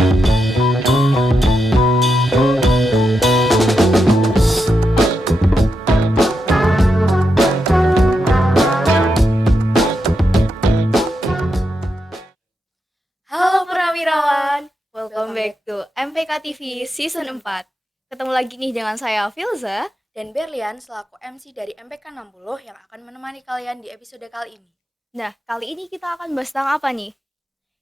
Halo Purnawirawan, welcome back to MPK TV Season 4. Ketemu lagi nih dengan saya Filza dan Berlian selaku MC dari MPK 60 yang akan menemani kalian di episode kali ini. Nah, kali ini kita akan bahas tentang apa nih?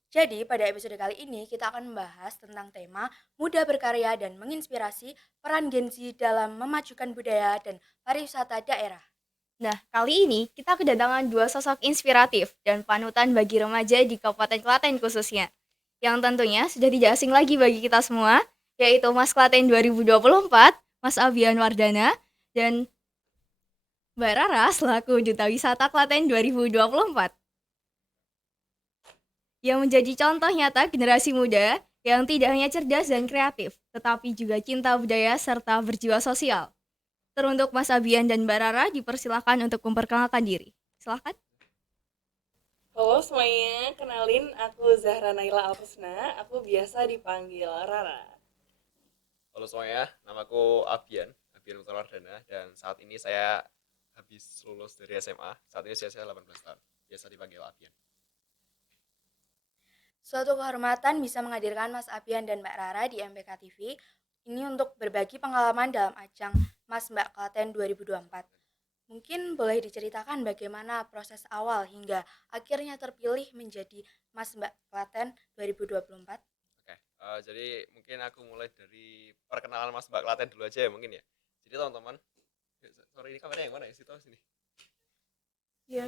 Jadi, pada episode kali ini kita akan membahas tentang tema muda berkarya dan menginspirasi peran Gen Z dalam memajukan budaya dan pariwisata daerah. Nah, kali ini kita kedatangan dua sosok inspiratif dan panutan bagi remaja di Kabupaten Klaten khususnya. Yang tentunya sudah tidak asing lagi bagi kita semua, yaitu Mas Klaten 2024, Mas Abian Wardana, dan Mbak Rara selaku Duta Wisata Klaten 2024. Yang menjadi contoh nyata generasi muda yang tidak hanya cerdas dan kreatif, tetapi juga cinta budaya serta berjiwa sosial. Teruntuk Mas Abian dan Mbak Rara dipersilakan untuk memperkenalkan diri. Silakan. Halo semuanya, kenalin aku Zahra Naila Alfusna, aku biasa dipanggil Rara. Halo semuanya, namaku Abian Mukhtar Wardana, dan saat ini saya habis lulus dari SMA. Saat ini usia saya 18 tahun, biasa dipanggil Abian. Suatu kehormatan bisa menghadirkan Mas Abian dan Mbak Rara di MPK TV ini untuk berbagi pengalaman dalam ajang Mas Mbak Klaten 2024. Mungkin boleh diceritakan bagaimana proses awal hingga akhirnya terpilih menjadi Mas Mbak Klaten 2024? Oke, jadi mungkin aku mulai dari perkenalan Mas Mbak Klaten dulu aja ya mungkin ya. Jadi teman-teman, sorry ini kameranya yang mana ya? Situ sini. Ya,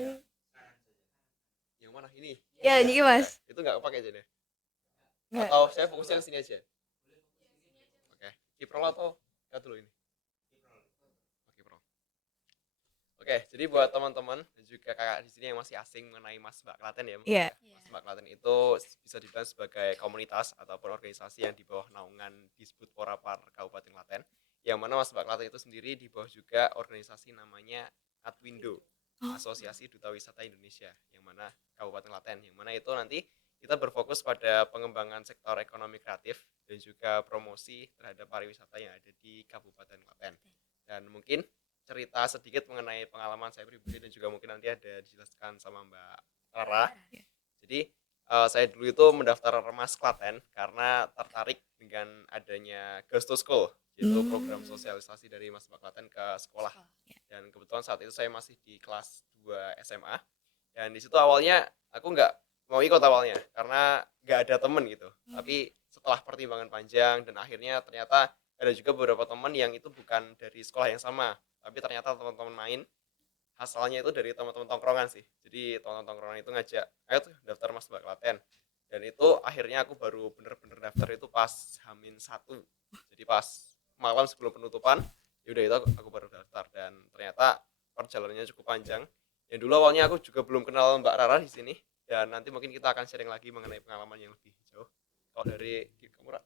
Yang mana ini? ya ini Mas. Itu nggak kepake aja deh. Nggak. Atau saya fokusnya ke sini aja. Oke, kiprol atau lihat dulu ini. Oke, jadi buat teman-teman dan juga kakak di sini yang masih asing mengenai Mas Mbak Klaten ya, Iya. Mas Mbak Klaten itu bisa dibilang sebagai komunitas ataupun organisasi yang di bawah naungan Disbudpora Par Kabupaten Klaten. Yang mana Mas Mbak Klaten itu sendiri di bawah juga organisasi namanya Adwindo, Asosiasi Duta Wisata Indonesia, yang mana Kabupaten Klaten, yang mana itu nanti kita berfokus pada pengembangan sektor ekonomi kreatif dan juga promosi terhadap pariwisata yang ada di Kabupaten Klaten. Dan mungkin cerita sedikit mengenai pengalaman saya pribadi dan juga mungkin nanti ada dijelaskan sama Mbak Rara. Jadi saya dulu itu mendaftar Ormas Klaten karena tertarik dengan adanya Girls to School, yaitu program sosialisasi dari Mas Mbak Klaten ke sekolah. Dan kebetulan saat itu saya masih di kelas 2 SMA. Dan di situ awalnya aku nggak mau ikut awalnya karena nggak ada temen gitu. Tapi setelah pertimbangan panjang dan akhirnya ternyata ada juga beberapa teman yang itu bukan dari sekolah yang sama, tapi ternyata teman-teman main asalnya itu dari teman-teman tongkrongan sih. Jadi teman-teman tongkrongan itu ngajak, ayo tuh daftar Mas Mbak Klaten. Dan itu akhirnya aku baru bener-bener daftar itu pas H-1. Jadi pas malam sebelum penutupan, yaudah itu aku baru daftar. Dan ternyata perjalanannya cukup panjang. Yang dulu awalnya aku juga belum kenal Mbak Rara di sini. Dan nanti mungkin kita akan sharing lagi mengenai pengalaman yang lebih jauh. Kalau dari kamu, Ra?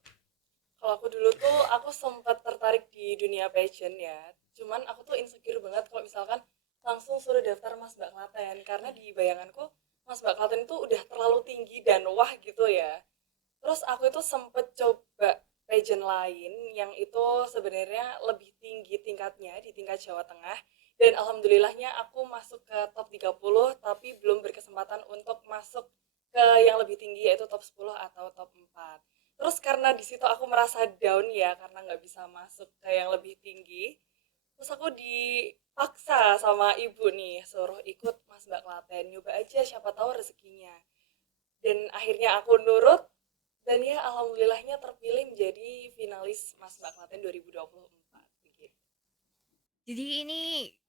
Kalau aku dulu tuh aku sempat tertarik di dunia passion ya, cuman aku tuh insecure banget kalau misalkan langsung suruh daftar Mas Mbak Klaten, karena di bayanganku Mas Mbak Klaten itu udah terlalu tinggi dan wah gitu ya. Terus aku itu sempet coba pageant lain yang itu sebenarnya lebih tinggi tingkatnya di tingkat Jawa Tengah, dan alhamdulillahnya aku masuk ke top 30 tapi belum berkesempatan untuk masuk ke yang lebih tinggi yaitu top 10 atau top 4. Terus karena di situ aku merasa down ya karena nggak bisa masuk ke yang lebih tinggi. Terus aku dipaksa sama ibu nih suruh ikut Mas Mbak Klaten, nyoba aja siapa tahu rezekinya. Dan akhirnya aku nurut dan ya alhamdulillahnya terpilih menjadi finalis Mas Mbak Klaten 2024. Begitu. Jadi ini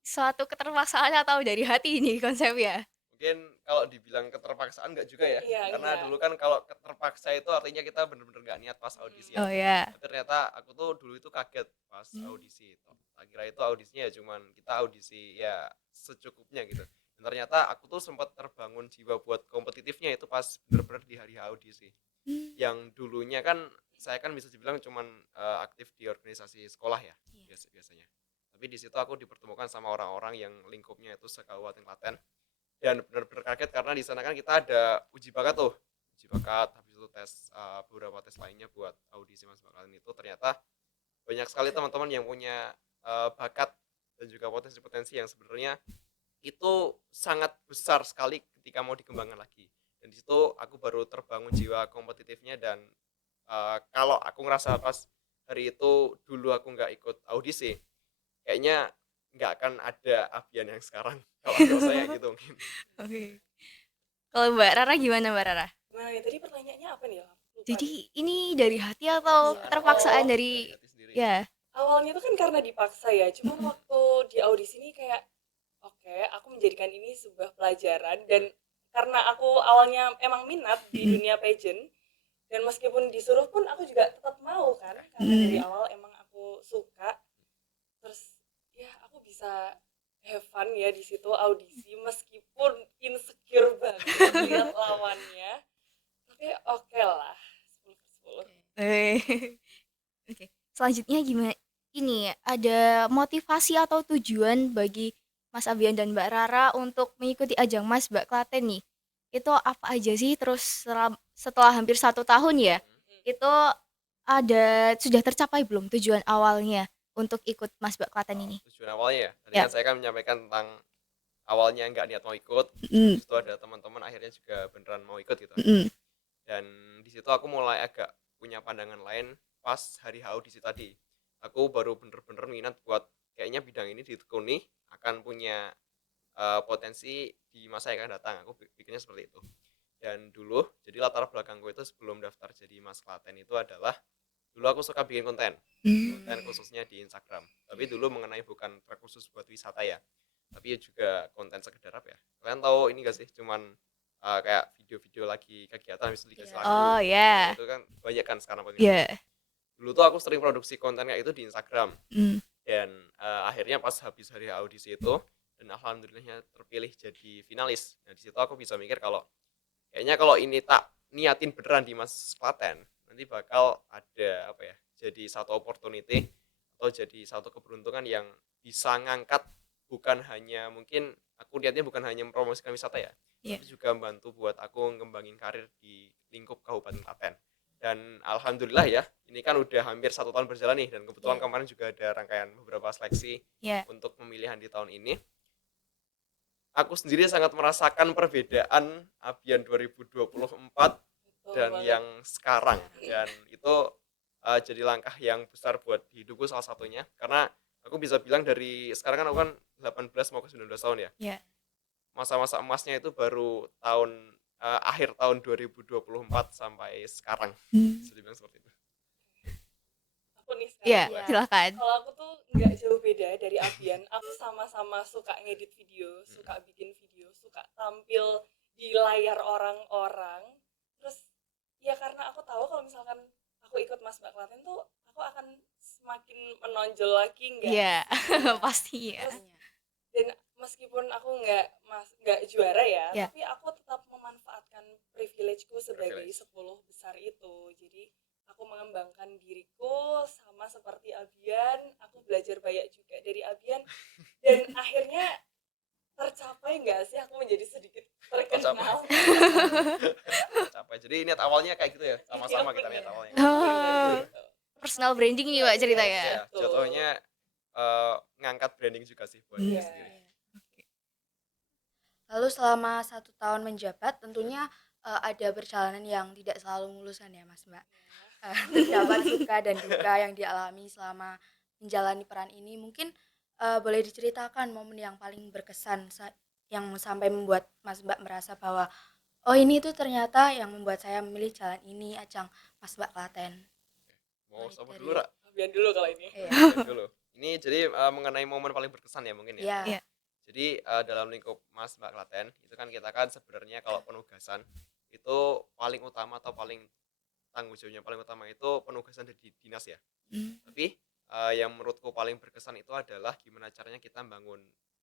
suatu keterpaksaan atau dari hati ini konsepnya? Mungkin kalau dibilang keterpaksaan nggak juga ya, Iya, karena iya. dulu kan kalau keterpaksa itu artinya kita bener-bener nggak niat pas audisi Oh ya. ya. Tapi ternyata aku tuh dulu itu kaget pas audisi itu. Tak kira itu audisinya ya cuman kita audisi ya secukupnya gitu. Dan ternyata aku tuh sempat terbangun jiwa buat kompetitifnya itu pas bener-bener di hari audisi. Yang dulunya kan saya kan bisa dibilang cuman aktif di organisasi sekolah ya biasanya. Tapi di situ aku dipertemukan sama orang-orang yang lingkupnya itu se-Kabupaten Klaten. Dan benar-benar kaget karena di sana kan kita ada uji bakat tuh. uji bakat, habis itu tes beberapa tes lainnya buat audisi Mas Mbak Klaten itu ternyata banyak sekali teman-teman yang punya bakat dan juga potensi-potensi yang sebenarnya itu sangat besar sekali ketika mau dikembangkan lagi. Dan di situ aku baru terbangun jiwa kompetitifnya dan kalau aku ngerasa pas hari itu dulu aku nggak ikut audisi, kayaknya nggak akan ada Abian yang sekarang. Kalau aku saya gitu mungkin. Oke. Kalau Mbak Rara gimana Mbak Rara? Nah, ya tadi pertanyaannya apa nih ya? Lupa nih. Jadi ini dari hati atau Iya. terpaksaan Oh, dari Dari hati sendiri. ya? Awalnya tuh kan karena dipaksa ya, cuman waktu di audisi ini kayak oke, aku menjadikan ini sebuah pelajaran dan karena aku awalnya emang minat di dunia pageant dan meskipun disuruh pun aku juga tetap mau kan karena dari awal emang aku suka. Terus ya aku bisa have fun ya di situ audisi meskipun insecure banget lihat lawannya. Tapi oke lah, 10/10. Oke. Selanjutnya gimana? Ini ada motivasi atau tujuan bagi Mas Abian dan Mbak Rara untuk mengikuti ajang Mas Mbak Klaten nih. Itu apa aja sih? Terus setelah hampir 1 tahun ya, itu sudah tercapai belum tujuan awalnya untuk ikut Mas Mbak Klaten ini? Tujuan awalnya ya, tadi Ya. kan saya kan menyampaikan tentang awalnya nggak niat mau ikut, Mm, habis itu ada teman-teman akhirnya juga beneran mau ikut gitu. mm, Dan di situ aku mulai agak punya pandangan lain pas hari audisi tadi. Aku baru bener-bener minat buat kayaknya bidang ini ditekuni akan punya potensi di masa yang akan datang. Aku pikirnya seperti itu. Dan dulu, jadi latar belakangku itu sebelum daftar jadi Mas Klaten itu adalah dulu aku suka bikin konten khususnya di Instagram. Tapi dulu mengenai bukan track khusus buat wisata ya, tapi juga konten sekedar apa ya. Kalian tahu ini gak sih? Cuman kayak video-video lagi kegiatan, habis itu dikasih Iya. lagu. Oh ya, Itu kan banyak kan sekarang ya. dulu tuh aku sering produksi konten kayak itu di Instagram Mm, dan akhirnya pas habis hari audisi itu dan alhamdulillahnya terpilih jadi finalis. Nah di situ aku bisa mikir kalau kayaknya kalau ini tak niatin beneran di Mas Klaten nanti bakal ada apa ya, jadi satu opportunity atau jadi satu keberuntungan yang bisa ngangkat bukan hanya mungkin aku lihatnya bukan hanya mempromosikan wisata ya, Iya. tapi juga membantu buat aku ngembangin karir di lingkup Kabupaten Klaten. Dan alhamdulillah ya, ini kan udah hampir 1 tahun berjalan nih dan kebetulan Iya. kemarin juga ada rangkaian beberapa seleksi ya. untuk pemilihan di tahun ini. Aku sendiri sangat merasakan perbedaan Abian 2024 Betul dan banget. yang sekarang, dan itu jadi langkah yang besar buat hidupku salah satunya karena aku bisa bilang dari sekarang kan aku kan 18 mau ke 19 tahun ya. Iya. Masa-masa emasnya itu baru akhir tahun 2024 sampai sekarang. Bisa dibilang seperti itu. Aku nih Iya, sekarang. Iya. silakan. Kalau aku tuh nggak jauh beda dari Abian. Aku sama-sama suka ngedit video, suka bikin video, suka tampil di layar orang-orang. Terus ya karena aku tahu kalau misalkan aku ikut Mas Mbak Klaten tuh aku akan semakin menonjol lagi nggak? Iya, Iya. pasti ya. Terus dan meskipun aku nggak juara ya, Ya. tapi aku tetap memanfaatkan privilegeku sebagai Privilege. 10 besar itu. Jadi aku mengembangkan diriku sama seperti Abian, aku belajar banyak juga dari Abian dan akhirnya tercapai nggak sih aku menjadi sedikit terkenal. Tercapai. Jadi niat awalnya kayak gitu ya, sama-sama Iya, kita bener. niat awalnya. Oh. Gitu. Personal branding nih Mbak ceritanya. Ya, Betul. jatuhnya ngangkat branding juga sih buat diri Iya. sendiri. Lalu selama 1 tahun menjabat tentunya ada perjalanan yang tidak selalu mulus kan ya Mas Mbak. Terdapat suka dan duka yang dialami selama menjalani peran ini. Mungkin boleh diceritakan momen yang paling berkesan yang sampai membuat Mas Mbak merasa bahwa oh ini tuh ternyata yang membuat saya memilih jalan ini ajang Mas Mbak Klaten. Mau Mulai sama dari- dulu, Ra? Abian dulu kalau ini. Iya. Lihat dulu. Ini jadi mengenai momen paling berkesan ya mungkin ya. Iya. Iya. Jadi dalam lingkup Mas Mbak Klaten itu kan kita kan sebenarnya kalau penugasan itu paling utama atau paling tanggung jawabnya paling utama itu penugasan dari dinas ya. Hmm. Tapi yang menurutku paling berkesan itu adalah gimana caranya kita bangun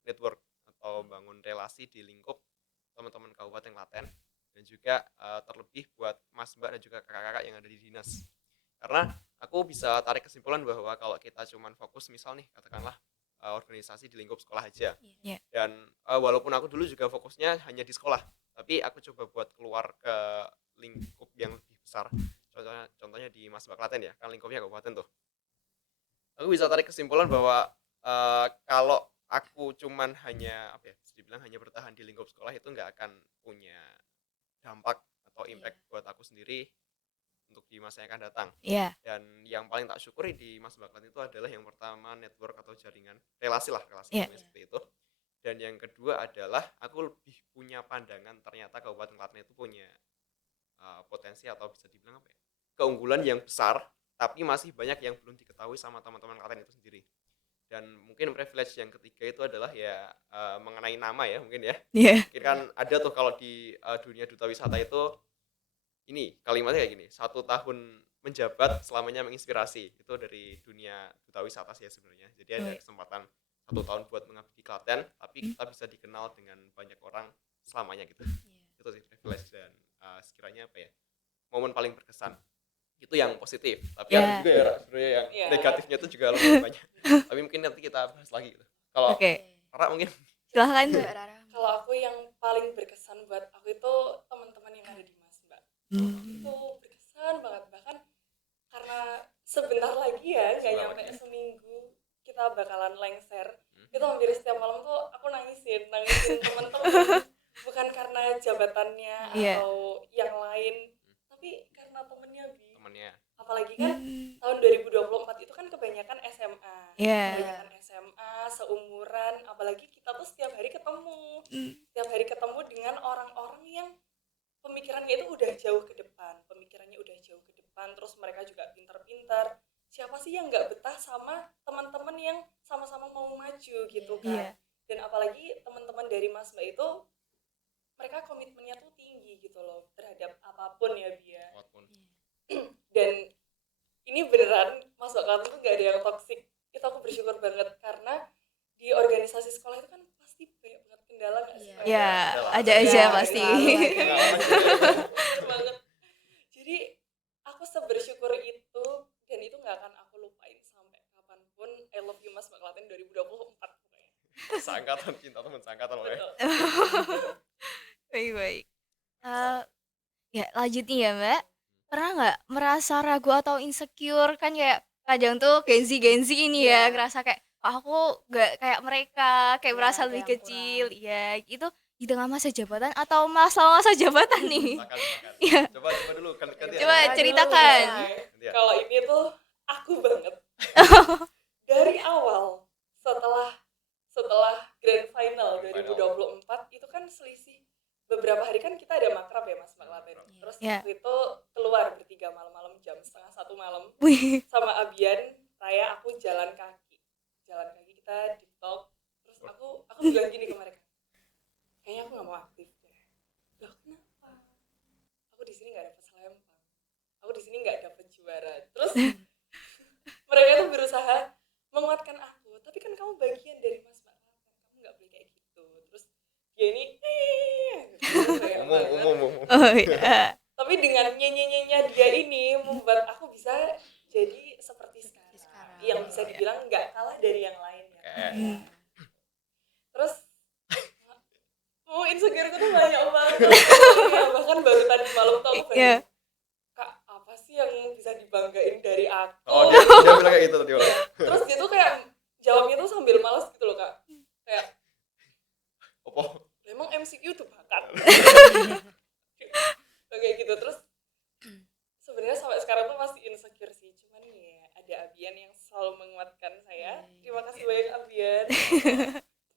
network atau bangun relasi di lingkup teman-teman Kabupaten Klaten dan juga terlebih buat Mas Mbak dan juga kakak-kakak yang ada di dinas. Karena aku bisa tarik kesimpulan bahwa kalau kita cuman fokus misal nih katakanlah organisasi di lingkup sekolah aja. Iya. Dan walaupun aku dulu juga fokusnya hanya di sekolah, tapi aku coba buat keluar ke lingkup yang lebih besar. Contohnya di Mas Klaten ya, kan lingkupnya kabupaten tuh. Aku bisa tarik kesimpulan bahwa kalau aku cuman hanya apa ya, bisa dibilang hanya bertahan di lingkup sekolah itu nggak akan punya dampak atau impact buat aku sendiri untuk di masa yang akan datang. Iya. Dan yang paling tak syukuri di Mas Klaten itu adalah yang pertama network atau jaringan, relasi Iya. namanya seperti itu. Dan yang kedua adalah aku lebih punya pandangan ternyata Kabupaten Klaten itu punya potensi atau bisa dibilang apa ya, keunggulan yang besar, tapi masih banyak yang belum diketahui sama teman-teman Klaten itu sendiri. Dan mungkin privilege yang ketiga itu adalah ya mengenai nama ya mungkin ya. Iya. Mungkin kan ada tuh kalau di dunia duta wisata itu ini kalimatnya kayak gini, 1 tahun menjabat selamanya menginspirasi. Itu dari dunia duta wisata sih ya sebenarnya. Jadi ada kesempatan 1 tahun buat mengabdi di Klaten, tapi kita bisa dikenal dengan banyak orang selamanya gitu. Itu sih privilege dan sekiranya apa ya, momen paling berkesan. Itu yang positif, tapi ada juga ya sebenarnya yang negatifnya itu juga lebih banyak. Tapi mungkin nanti kita bahas lagi gitu. Kalau Rara mungkin Silahkan. Kalau aku yang paling berkesan buat aku itu teman-teman yang ada di Mas Mbak. Itu berkesan banget, bahkan karena sebentar lagi ya, nggak nyampe seminggu kita bakalan lengser. Itu hampir setiap malam tuh aku nangisin teman-teman, bukan karena jabatannya atau yang lain, tapi karena temennya apalagi kan tahun 2024 itu kan kebanyakan SMA, kebanyakan SMA seumuran, apalagi kita tuh setiap hari ketemu dengan orang-orang yang pemikirannya itu udah jauh ke depan, terus mereka juga pintar-pintar. Siapa sih yang nggak betah sama teman-teman yang sama-sama mau maju gitu kan? Dan apalagi teman-teman dari Mas Mbak itu mereka komitmennya tuh tinggi gitu loh terhadap apapun ya Bia. Dan ini beneran Mas Mbak Klaten tuh nggak ada yang toksik. Itu aku bersyukur banget karena di organisasi sekolah itu kan pasti banyak banget kendala nggak sih? Iya, ada aja pasti. Bener banget. Jadi aku sebersyukur itu, dan itu nggak akan aku lupain sampai kapanpun. I love you Mas Mbak Klaten 2024 pokoknya. Seangkatan, cinta teman seangkatan loh ya. Baik. Ya lanjut nih ya Mbak. Pernah nggak merasa ragu atau insecure, kan kayak kadang tuh Gen Z ini ya ngerasa kayak aku nggak kayak mereka, kayak merasa lebih kecil, ya itu di tengah masa jabatan atau masa jabatan nih? Silakan. Coba dulu kan Coba ceritakan. Kalau ini tuh aku banget. Dari awal setelah grand final 2024 itu kan selisih beberapa hari, kan kita ada makrab ya Mas Mbak Klaten. Terus waktu itu keluar bertiga malam-malam jam 12:30 malam sama Abian, Raya, aku jalan kaki kita di talk. Terus aku bilang gini ke mereka, kayaknya aku nggak mau aktif deh. Loh kenapa? Aku di sini nggak dapat selempang, aku di sini nggak dapat juara. Terus mereka tuh berusaha menguatkan aku, tapi kan kamu bagian dari Mas Mbak Klaten, kamu nggak boleh kayak gitu. Terus dia ini umum. tapi dengan nyanyi-nyanyinya dia ini membuat aku bisa jadi seperti sekarang. Yang bisa dibilang nggak kalah dari yang lain ya. Terus insecure tuh banyak banget. Bahkan baru tadi malam tuh aku bilang, Kak, apa sih yang bisa dibanggain dari aku? Oh, dia bilang kayak gitu tadi. Terus dia tuh kayak jawabnya tuh sambil malas gitu loh Kak. Kayak emang MCQ tuh bakat. Kayak gitu. Terus sebenarnya sampai sekarang tuh masih insecure sih, cuman ya ada Abian yang selalu menguatkan saya. Terima kasih banyak Abian.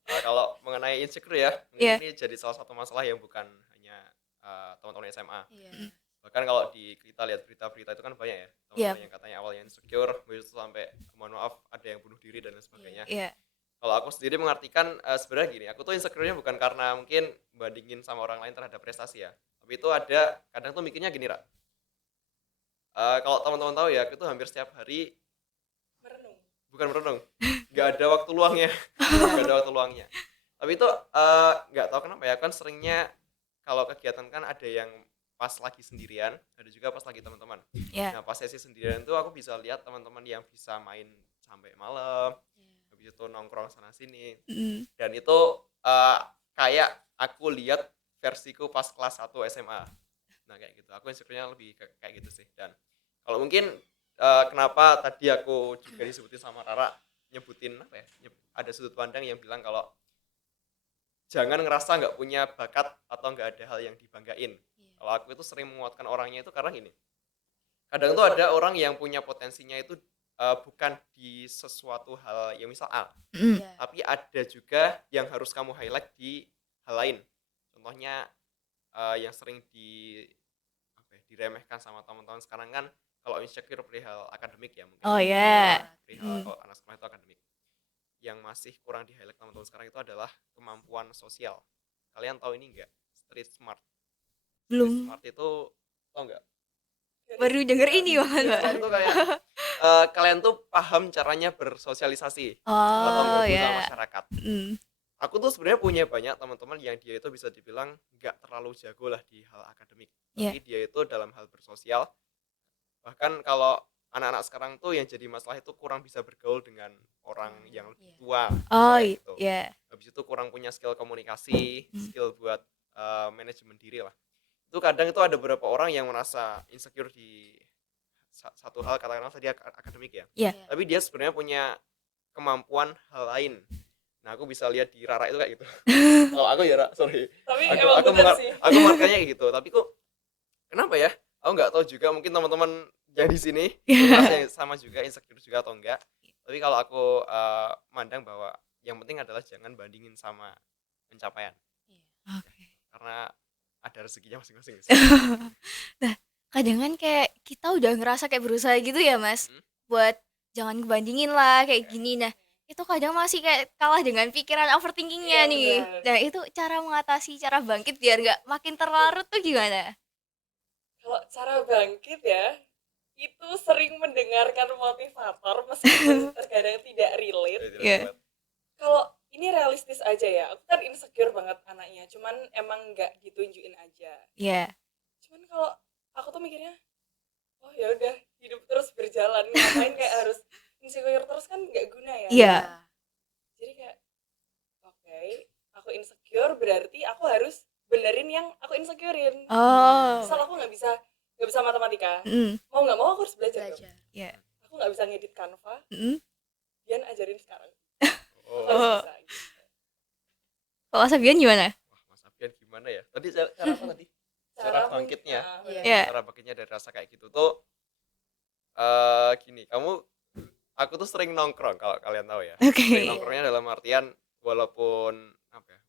Kalau mengenai insecure ya, mungkin ini jadi salah satu masalah yang bukan hanya teman-teman SMA. Bahkan kalau kita lihat berita-berita itu kan banyak ya teman-teman yang katanya awalnya insecure, begitu sampai mohon maaf ada yang bunuh diri dan lain sebagainya. Kalau aku sendiri mengartikan sebenarnya gini, aku tuh insecure-nya bukan karena mungkin bandingin sama orang lain terhadap prestasi ya, tapi itu ada kadang tuh mikirnya gini Ra. Kalau teman-teman tahu ya, aku tuh hampir setiap hari merenung, nggak ada waktu luangnya. Tapi itu nggak tahu kenapa ya, kan seringnya kalau kegiatan kan ada yang pas lagi sendirian, ada juga pas lagi teman-teman. Nah pas sesi sendirian tuh aku bisa lihat teman-teman yang bisa main sampai malam, habis itu nongkrong sana sini, dan itu kayak aku lihat versiku pas kelas 1 SMA. Nah kayak gitu, aku insecure-nya lebih kayak gitu sih. Dan kalau mungkin kenapa tadi aku juga disebutin sama Rara, nyebutin apa ya, ada sudut pandang yang bilang kalau jangan ngerasa nggak punya bakat atau nggak ada hal yang dibanggain. Kalau aku itu sering menguatkan orangnya itu karena gini, kadang tuh ada orang yang punya potensinya itu bukan di sesuatu hal yang misal A, Iya. tapi ada juga yang harus kamu highlight di hal lain. Contohnya yang sering diremehkan sama teman-teman sekarang kan, kalau insecure perihal akademik ya mungkin. Oh ya. Perihal kalau anak sekolah itu akademik. Yang masih kurang di highlight teman-teman sekarang itu adalah kemampuan sosial. Kalian tahu ini enggak? Street smart. Street Belum. smart itu tau enggak? Baru denger ini banget, Mbak. Itu kayak kalian tuh paham caranya bersosialisasi atau Oh gabung sama ya. masyarakat. Mm. Aku tuh sebenarnya punya banyak teman-teman yang dia itu bisa dibilang nggak terlalu jago lah di hal akademik, tapi dia itu dalam hal bersosial. Bahkan kalau anak-anak sekarang tuh yang jadi masalah itu kurang bisa bergaul dengan orang yang lebih tua. Oh kayak gitu. iya. Habis itu kurang punya skill komunikasi, skill buat manajemen diri lah. Itu kadang itu ada beberapa orang yang merasa insecure di satu hal, katakanlah tadi akademik ya. Iya. Tapi dia sebenarnya punya kemampuan hal lain. Nah, aku bisa lihat di Rara itu kayak gitu. Kalau aku ya, sorry. Tapi Aku emang bener sih. aku markanya kayak gitu. Tapi kok kenapa ya? Aku nggak tahu juga, mungkin teman-teman yang di sini yang sama juga insecure juga atau enggak. Tapi kalau aku mandang bahwa yang penting adalah jangan bandingin sama pencapaian. Oke. Karena ada rezekinya masing-masing. Nah, kadang kan kayak kita udah ngerasa kayak berusaha gitu ya, Mas. Buat jangan ngebandingin lah kayak gini. Nah, itu kadang masih kayak kalah dengan pikiran overthinkingnya Iya, nih. benar. Nah, itu cara mengatasi, cara bangkit biar nggak makin terlarut tuh gimana? Kalau cara bangkit ya, itu sering mendengarkan motivator meskipun terkadang tidak relate. Iya. Kalau ini realistis aja ya, aku kan insecure banget anaknya, cuman emang nggak ditunjukin aja. Iya. Cuman kalau aku tuh mikirnya, oh ya udah, hidup terus berjalan, ngapain kayak harus insecure terus, kan nggak guna ya. Iya. Jadi kayak oke, aku insecure berarti aku harus benerin yang aku insecurein. Oh. Misal aku nggak bisa matematika, Mm. mau nggak mau aku harus belajar dong. Iya. Aku nggak bisa ngedit Canva, Mm. Dian ajarin sekarang. Oh. Harus bisa, gitu. Kalau Sabian gimana? Wah, Mas Abian gimana ya? Tadi cara apa tadi? Cara bangkitnya. Iya. Cara bangkitnya dari rasa kayak gitu tuh gini, aku tuh sering nongkrong, kalau kalian tahu ya. Oke. Sering nongkrongnya dalam artian walaupun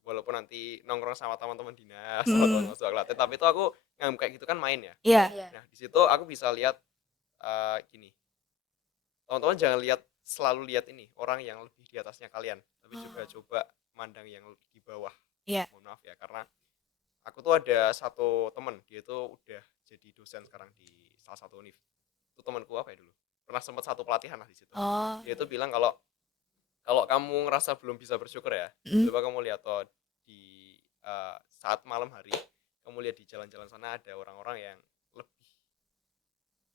walaupun nanti nongkrong sama teman-teman dinas atau teman masuk latihan, tapi itu aku nganggap kayak gitu kan main ya. Iya. Nah, di situ aku bisa lihat gini. Teman-teman jangan selalu lihat ini orang yang lebih di atasnya kalian, tapi juga coba mandang yang di bawah. Iya. Mohon maaf ya, karena aku tuh ada satu teman, dia tuh udah jadi dosen sekarang di salah satu univ. Itu temanku apa ya dulu? Pernah sempat satu pelatihan lah di situ. Oh. Dia tuh bilang kalau kamu ngerasa belum bisa bersyukur ya, coba kamu lihat di saat malam hari, kamu lihat di jalan-jalan sana ada orang-orang yang lebih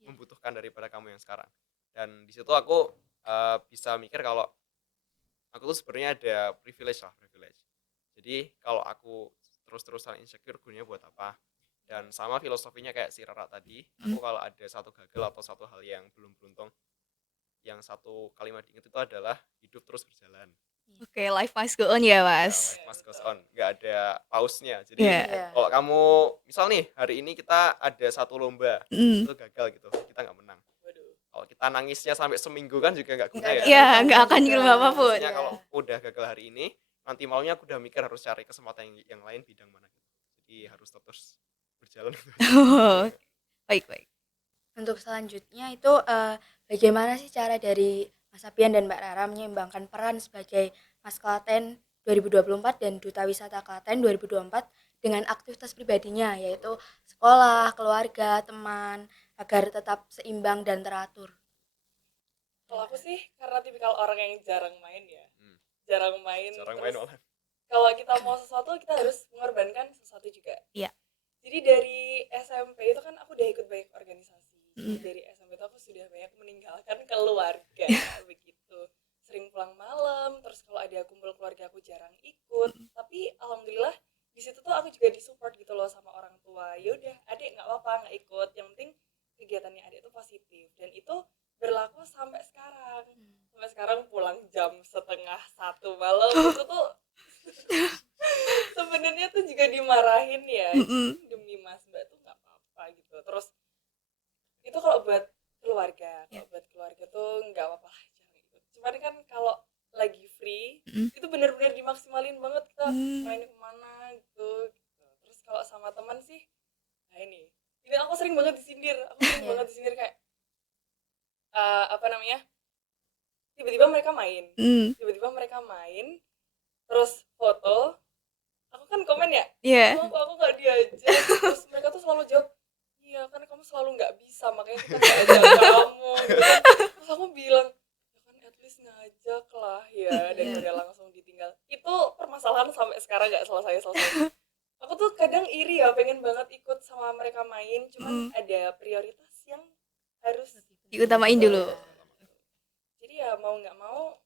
membutuhkan daripada kamu yang sekarang. Dan di situ aku bisa mikir kalau aku tuh sebenarnya ada privilege. Jadi kalau aku terus-terusan insecure, gunanya buat apa? Dan sama filosofinya kayak si Rara tadi, aku kalau ada satu gagal atau satu hal yang belum beruntung, yang satu kalimat diingat itu adalah hidup terus berjalan. Oke, life must go on ya, Mas. Life must goes on, nggak ada pause-nya. Jadi Iya. kalau kamu misal nih hari ini kita ada satu lomba, itu gagal gitu, kita nggak menang. Kalau kita nangisnya sampai seminggu kan juga nggak guna ya. Iya, nggak akan dirubah apapun. Maksudnya kalau udah gagal hari ini, nanti malamnya aku udah mikir harus cari kesempatan yang lain bidang mana. Jadi harus terus berjalan. Baik. Untuk selanjutnya itu bagaimana sih cara dari Mas Abian dan Mbak Rara menyeimbangkan peran sebagai Mas Klaten 2024 dan Duta Wisata Klaten 2024 dengan aktivitas pribadinya, yaitu sekolah, keluarga, teman, agar tetap seimbang dan teratur. Kalau aku sih karena tipikal orang yang jarang main ya. Jarang main. Malah. Kalau kita mau sesuatu, kita harus mengorbankan sesuatu juga. Iya. Jadi dari SMP itu kan aku udah ikut banyak organisasi. Dari SMP itu aku sudah banyak meninggalkan keluarga begitu. Sering pulang malam, terus kalau ada kumpul keluarga aku jarang ikut. Tapi alhamdulillah di situ tuh aku juga disupport gitu loh sama orang tua. Ya udah, adik nggak apa-apa satu malam itu tuh sebenarnya tuh juga dimarahin ya, demi Mas Mbak tuh nggak apa-apa gitu. Terus itu kalau buat keluarga, kalau buat keluarga tuh nggak apa-apa aja gitu. Cuman kan kalau lagi free itu benar-benar dimaksimalin banget, kita main kemana gitu. Terus kalau sama teman sih, nah ini aku sering banget disindir, kayak apa namanya, tiba-tiba mereka main terus foto, aku kan komen ya, aku nggak diajak, terus mereka tuh selalu jawab, iya kan kamu selalu nggak bisa makanya kita nggak ajak kamu gitu kan. Terus aku bilang, ya kan at least ngajak lah ya, daripada langsung ditinggal. Itu permasalahan sampai sekarang nggak selesai. Aku tuh kadang iri ya, pengen banget ikut sama mereka main, cuman ada prioritas yang harus Diutamain dulu. Jadi ya mau nggak mau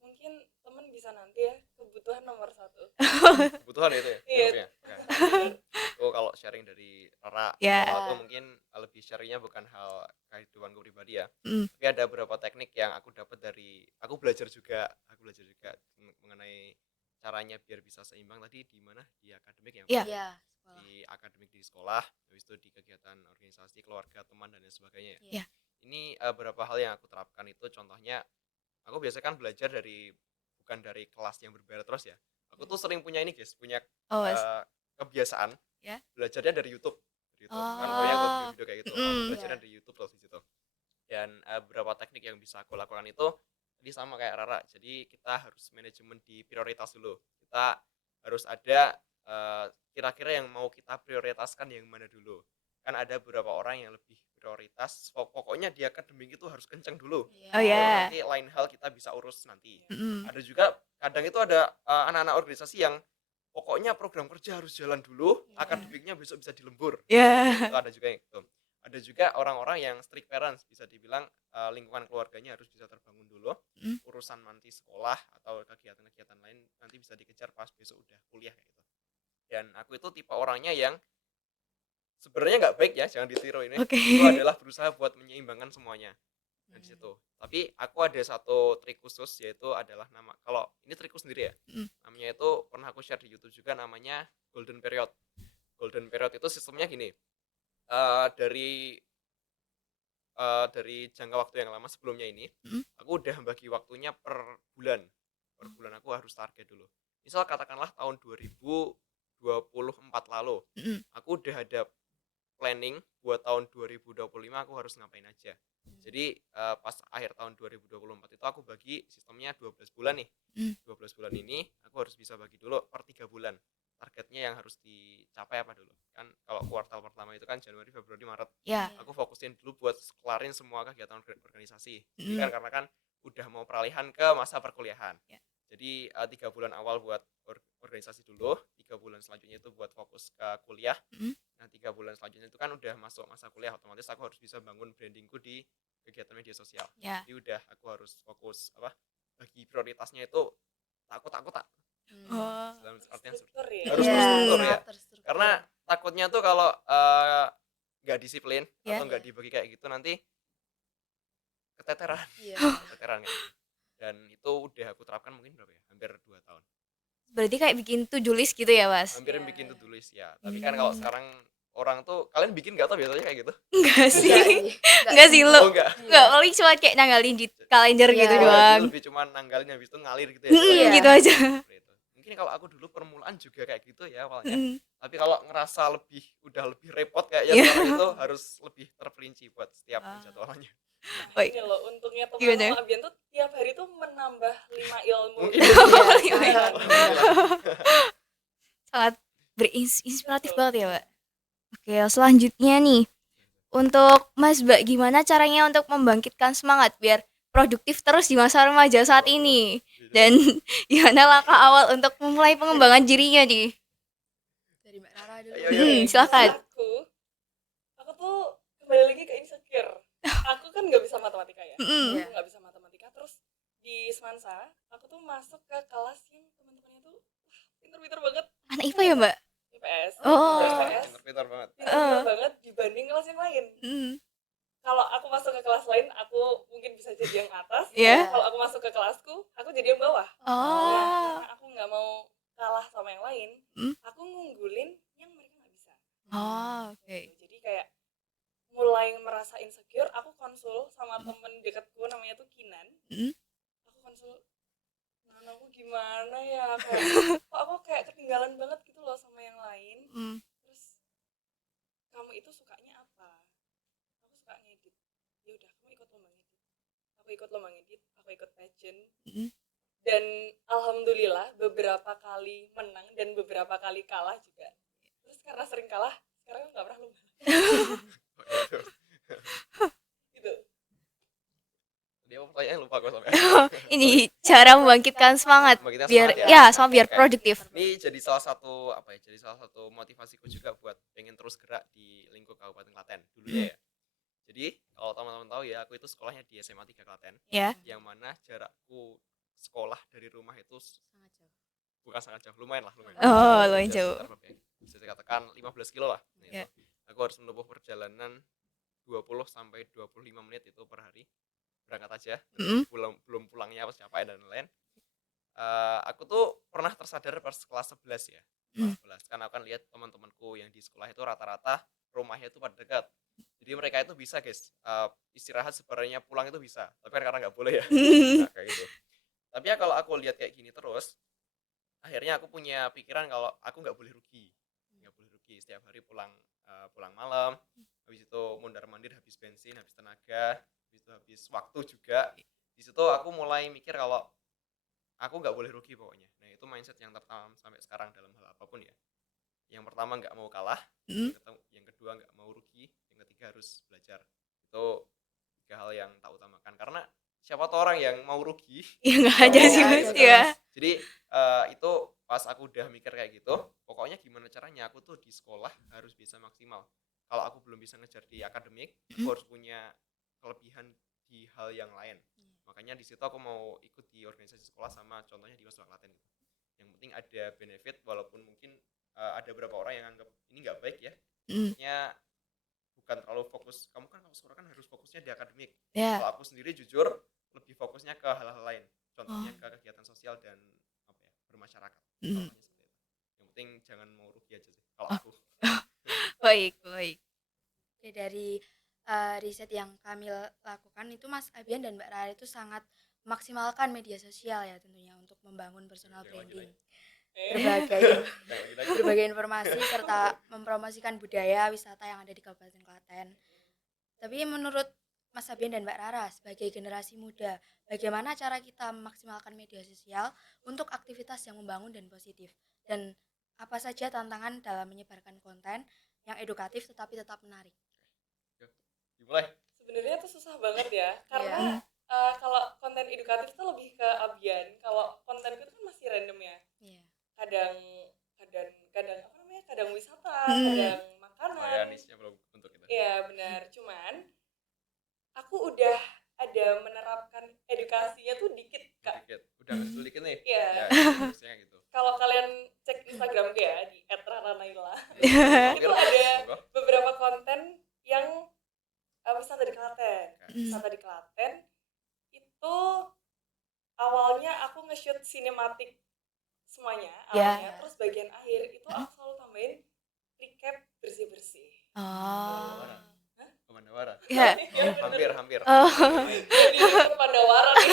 mungkin temen bisa nanti ya, kebutuhan nomor 1. Kebutuhan itu ya? Iya. Menurutnya? Oh, kalau sharing dari Rara, Ya. kalau aku mungkin lebih sharingnya bukan hal kehidupanku pribadi ya, tapi ada beberapa teknik yang aku dapat dari, aku belajar juga mengenai caranya biar bisa seimbang tadi di mana, di akademik ya, Iya. Iya, di akademik di sekolah, habis itu di kegiatan organisasi, keluarga, teman dan lain sebagainya. Iya. Ini beberapa hal yang aku terapkan itu, contohnya aku biasanya kan belajar bukan dari kelas yang berbayar terus ya. Aku tuh sering punya ini guys, punya kebiasaan belajarnya dari YouTube. Kan banyak tuh video-video kayak gitu. Aku belajarnya dari YouTube loh di situ. Dan beberapa teknik yang bisa aku lakukan itu jadi sama kayak Rara. Jadi kita harus manajemen di prioritas dulu. Kita harus ada kira-kira yang mau kita prioritaskan yang mana dulu. Kan ada beberapa orang yang lebih prioritas, pokoknya di akademik itu harus kenceng dulu. Oh ya. Nanti lain hal kita bisa urus nanti. Ada juga kadang itu ada anak-anak organisasi yang pokoknya program kerja harus jalan dulu, akademiknya besok bisa dilembur. Itu ada juga yang gitu. Ada juga orang-orang yang strict parents, bisa dibilang lingkungan keluarganya harus bisa terbangun dulu. Urusan nanti sekolah atau kegiatan-kegiatan lain nanti bisa dikejar pas besok udah kuliah kayak gitu. Dan aku itu tipe orangnya yang sebenarnya nggak baik ya, jangan ditiru ini. Itu adalah berusaha buat menyeimbangkan semuanya. Di situ. Tapi aku ada satu trik khusus, yaitu adalah kalau ini trikku sendiri ya. Namanya itu pernah aku share di YouTube juga, namanya golden period. Golden period itu sistemnya gini. Dari jangka waktu yang lama sebelumnya ini, aku udah bagi waktunya per bulan. Per bulan aku harus target dulu. Misal katakanlah tahun 2024 lalu, aku udah ada planning buat tahun 2025 aku harus ngapain aja. Jadi pas akhir tahun 2024 itu aku bagi sistemnya 12 bulan nih. 12 bulan ini aku harus bisa bagi dulu per 3 bulan. Targetnya yang harus dicapai apa dulu. Kan kalau kuartal pertama itu kan Januari, Februari, Maret. Aku fokusin dulu buat kelarin semua kegiatan organisasi. Jadi kan karena kan udah mau peralihan ke masa perkuliahan. Jadi 3 bulan awal buat organisasi dulu, 3 bulan selanjutnya itu buat fokus ke kuliah. Nah 3 bulan selanjutnya itu kan udah masuk masa kuliah, otomatis aku harus bisa bangun brandingku di kegiatan media sosial. Jadi udah aku harus fokus bagi prioritasnya itu takut dalam artian harus terstruktur ya. Karena takutnya tuh kalau nggak disiplin atau nggak dibagi kayak gitu nanti keteteran. Keteteran ya. Dan itu udah aku terapkan mungkin berapa ya? Hampir 2 tahun. Berarti kayak bikin to-do list gitu ya, Mas? Hampir bikin to-do list ya. Tapi kan kalau sekarang orang tuh, kalian bikin nggak tau biasanya kayak gitu? Enggak sih. Enggak sih lo. Enggak. Enggak, paling cuma kayak nanggalin di kalender gitu doang. Lebih cuma nanggalin habis itu ngalir gitu ya. Gitu aja. Mungkin kalau aku dulu permulaan juga kayak gitu ya awalnya. Tapi kalau ngerasa udah lebih repot kayak sekarang itu harus lebih terperinci buat setiap jadwalnya. Ini loh untungnya teman-teman Abian tuh tiap hari tuh menambah 5 ilmu. Mungkin sangat berinspiratif banget ya, Mbak. Oke, selanjutnya nih, untuk Mas Mbak, gimana caranya untuk membangkitkan semangat biar produktif terus di masa remaja saat ini? Dan gimana langkah awal untuk memulai pengembangan dirinya nih? Dari Mbak Rara dulu. Silakan. Aku tuh kembali lagi ke insecure. Aku kan nggak bisa matematika ya. Aku nggak bisa matematika. Terus di Semansa, aku tuh masuk ke kelas yang teman-temannya tuh pintar-pintar banget. Anak IPA ya, Mbak? IPS. Pintar banget. Pintar banget dibanding kelas yang lain. Kalau aku masuk ke kelas lain, aku mungkin bisa jadi yang atas. Kalau aku masuk ke kelasku, aku jadi yang bawah. Oh. Karena aku nggak mau kalah sama yang lain, Hmm? aku ngunggulin yang mereka nggak bisa. Oh, oke. Jadi kayak mulai merasa insecure, aku konsul sama temen dekatku namanya tuh Kinan. Hmm? Aku konsul, "Nan, aku gimana ya, kayak kok aku kayak ketinggalan banget gitu loh sama yang lain. Hmm. Terus kamu itu sukanya apa?" Aku suka ngedit. Ya udah, kamu ikut lomba ngedit. Aku ikut lomba ngedit, aku ikut pageant. Hmm. Dan alhamdulillah beberapa kali menang dan beberapa kali kalah juga. Terus karena sering kalah, sekarang nggak pernah lomba gitu. Dia mau pertanyaan lupa gue sampai. Ini cara membangkitkan semangat Membangkitkan biar semangat ya? biar Oke. produktif. Ini jadi salah satu apa ya? Jadi salah satu motivasiku juga buat pengen terus gerak di lingkup Kabupaten Klaten dulunya ya. Jadi kalau teman-teman tahu ya, aku itu sekolahnya di SMA 3 Klaten, Ya. yang mana jarakku sekolah dari rumah itu Sangat jauh. bukan sangat jauh, lumayan lah, lumayan. Oh, lumayan Bisa jauh. sekitar berapa ya? Bisa dikatakan 15 kilo lah. Nah, Ya. itu. Aku harus menempuh perjalanan 20 sampai 25 menit itu per hari. Berangkat aja, Mm-mm. belum pulangnya pas capek dan lain-lain. Aku tuh pernah tersadar pas kelas 11 ya. Kelas 11 kan aku kan lihat teman-temanku yang di sekolah itu rata-rata rumahnya itu pada dekat. Jadi mereka itu bisa guys, istirahat sebenarnya pulang itu bisa. Tapi kan karena nggak boleh ya. Nah, kayak gitu. Tapi ya kalau aku lihat kayak gini terus, akhirnya aku punya pikiran kalau aku nggak boleh rugi. Nggak boleh rugi setiap hari pulang malam. Habis itu mondar-mandir, habis bensin, habis tenaga, habis itu habis waktu juga. Di situ aku mulai mikir kalau aku nggak boleh rugi pokoknya. Nah itu mindset yang tertanam sampai sekarang dalam hal apapun ya. Yang pertama nggak mau kalah, yang kedua nggak mau rugi, yang ketiga harus belajar. Itu 3 hal yang tak utamakan. Karena siapa tahu orang yang mau rugi. Ya nggak ada sih Nggak Mas ada, ya. Jadi itu pas aku udah mikir kayak gitu, pokoknya gimana caranya aku tuh di sekolah harus bisa maksimal. Kalau aku belum bisa ngejar di akademik, aku harus punya kelebihan di hal yang lain. Makanya di situ aku mau ikut di organisasi sekolah sama contohnya di Masbak Klaten gitu. Yang penting ada benefit walaupun mungkin ada beberapa orang yang anggap ini nggak baik ya. Maksudnya bukan terlalu fokus. Kamu kan kalau sekolah kan harus fokusnya di akademik. Ya. Kalau aku sendiri jujur lebih fokusnya ke hal-hal lain. Contohnya ke kegiatan sosial dan apa ya, bermasyarakat. Contohnya seperti itu. Yang penting jangan mau rugi aja sih kalau aku. Baik. Oke, dari riset yang kami lakukan itu Mas Abian dan Mbak Rara itu sangat memaksimalkan media sosial ya tentunya untuk membangun personal branding. Berbagai informasi serta mempromosikan budaya wisata yang ada di Kabupaten Klaten. Tapi menurut Mas Abian dan Mbak Rara sebagai generasi muda, bagaimana cara kita memaksimalkan media sosial untuk aktivitas yang membangun dan positif? Dan apa saja tantangan dalam menyebarkan konten yang edukatif tetapi tetap menarik? Dimulai. Sebenarnya tuh susah banget ya, karena kalau konten edukatif tuh lebih ke Abian. Kalau kontenku itu kan masih random ya. Iya. Kadang apa namanya? Kadang wisata, kadang makanan. Oh ya, niche-nya belum untuk itu. Iya, benar. Cuman aku udah ada menerapkan edukasinya tuh dikit, Kak. Dikit. Udah ngasih dulu dikit nih. Iya. Ya, biasanya gitu. Kalau kalian cek Instagramku ya di @raranaila. Itu Itu ada beberapa konten yang wisata di Klaten. Wisata di Klaten itu awalnya aku nge-shoot sinematik semuanya awalnya, terus bagian akhir itu aku selalu tambahin recap bersih-bersih. Pandawara. Ya. Hampir. Jadi itu Pandawara nih.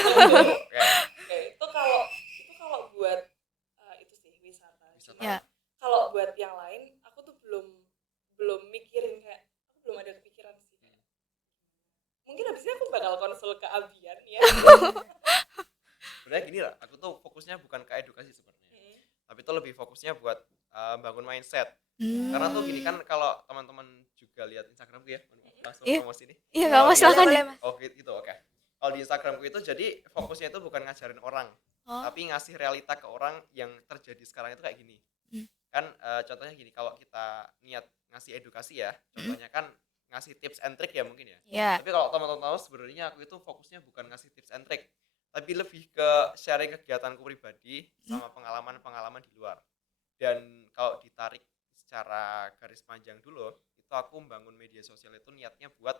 Oke, itu kalau buat itu sih wisata. Ya. Kalau buat yang lain aku tuh belum mikirin, kayak aku belum ada kepikiran sih. Mungkin habis ini aku bakal konsul ke Abian ya. Sebenarnya gini lah, aku tuh fokusnya bukan ke edukasi sebenarnya. Tapi itu lebih fokusnya buat bangun mindset. Karena tuh gini kan, kalau teman-teman juga lihat Instagramku ya, langsung promosi ini. Iya, nggak masalah boleh, deh. Mas. Oh gitu, oke. Kalau di Instagramku itu jadi fokusnya itu bukan ngajarin orang, tapi ngasih realita ke orang yang terjadi sekarang itu kayak gini. Kan contohnya gini, kalau kita niat ngasih edukasi ya, contohnya kan ngasih tips and trick ya mungkin ya. Tapi kalau teman-teman tahu sebenarnya aku itu fokusnya bukan ngasih tips and trick, tapi lebih ke sharing kegiatanku pribadi sama pengalaman-pengalaman di luar. Dan kalau ditarik secara garis panjang dulu, itu aku membangun media sosial itu niatnya buat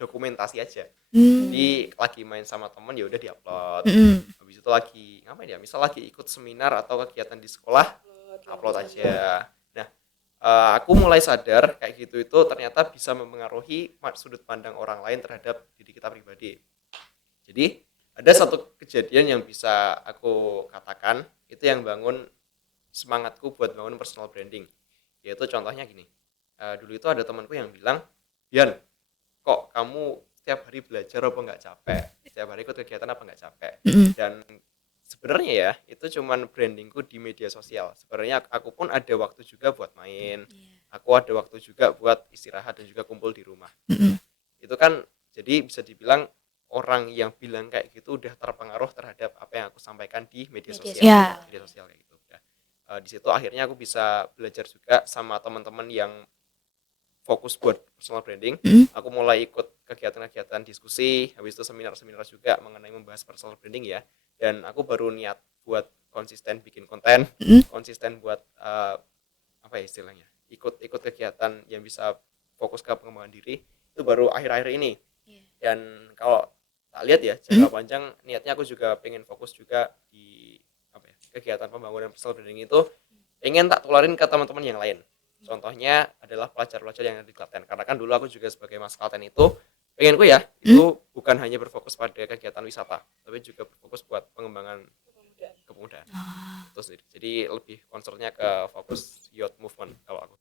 dokumentasi aja. Hmm. Jadi lagi main sama temen ya udah diupload. Mm-mm. Habis itu lagi ngapain ya? Misal lagi ikut seminar atau kegiatan di sekolah, upload aja. Nah, aku mulai sadar kayak gitu itu ternyata bisa mempengaruhi sudut pandang orang lain terhadap diri kita pribadi. Jadi ada satu kejadian yang bisa aku katakan itu yang bangun semangatku buat bangun personal branding. Yaitu contohnya gini, dulu itu ada temanku yang bilang, Bian, kok kamu setiap hari belajar apa nggak capek? Setiap hari ikut kegiatan apa nggak capek? Mm-mm. Dan sebenarnya ya itu cuman brandingku di media sosial. Sebenarnya aku pun ada waktu juga buat main, aku ada waktu juga buat istirahat dan juga kumpul di rumah. Mm-mm. Itu kan jadi bisa dibilang orang yang bilang kayak gitu udah terpengaruh terhadap apa yang aku sampaikan di media Media sosial. Ya. Media sosial kayak gitu. Nah, di situ akhirnya aku bisa belajar juga sama teman-teman yang fokus buat personal branding. Mm. Aku mulai ikut kegiatan-kegiatan diskusi, habis itu seminar-seminar juga mengenai membahas personal branding ya. Dan aku baru niat buat konsisten bikin konten, Mm. konsisten buat apa ya istilahnya, ikut kegiatan yang bisa fokus ke pengembangan diri itu baru akhir-akhir ini. Dan kalau tak lihat ya jangka panjang niatnya aku juga pengen fokus juga di apa ya, kegiatan pembangunan personal branding itu pengen tak tularin ke teman-teman yang lain. Contohnya adalah pelajar-pelajar yang ada di Klaten. Karena kan dulu aku juga sebagai Mas Klaten itu pengenku ya itu bukan hanya berfokus pada kegiatan wisata, tapi juga berfokus buat pengembangan kepemudaan. Itu sendiri. Jadi lebih concernnya ke fokus youth movement kalau aku.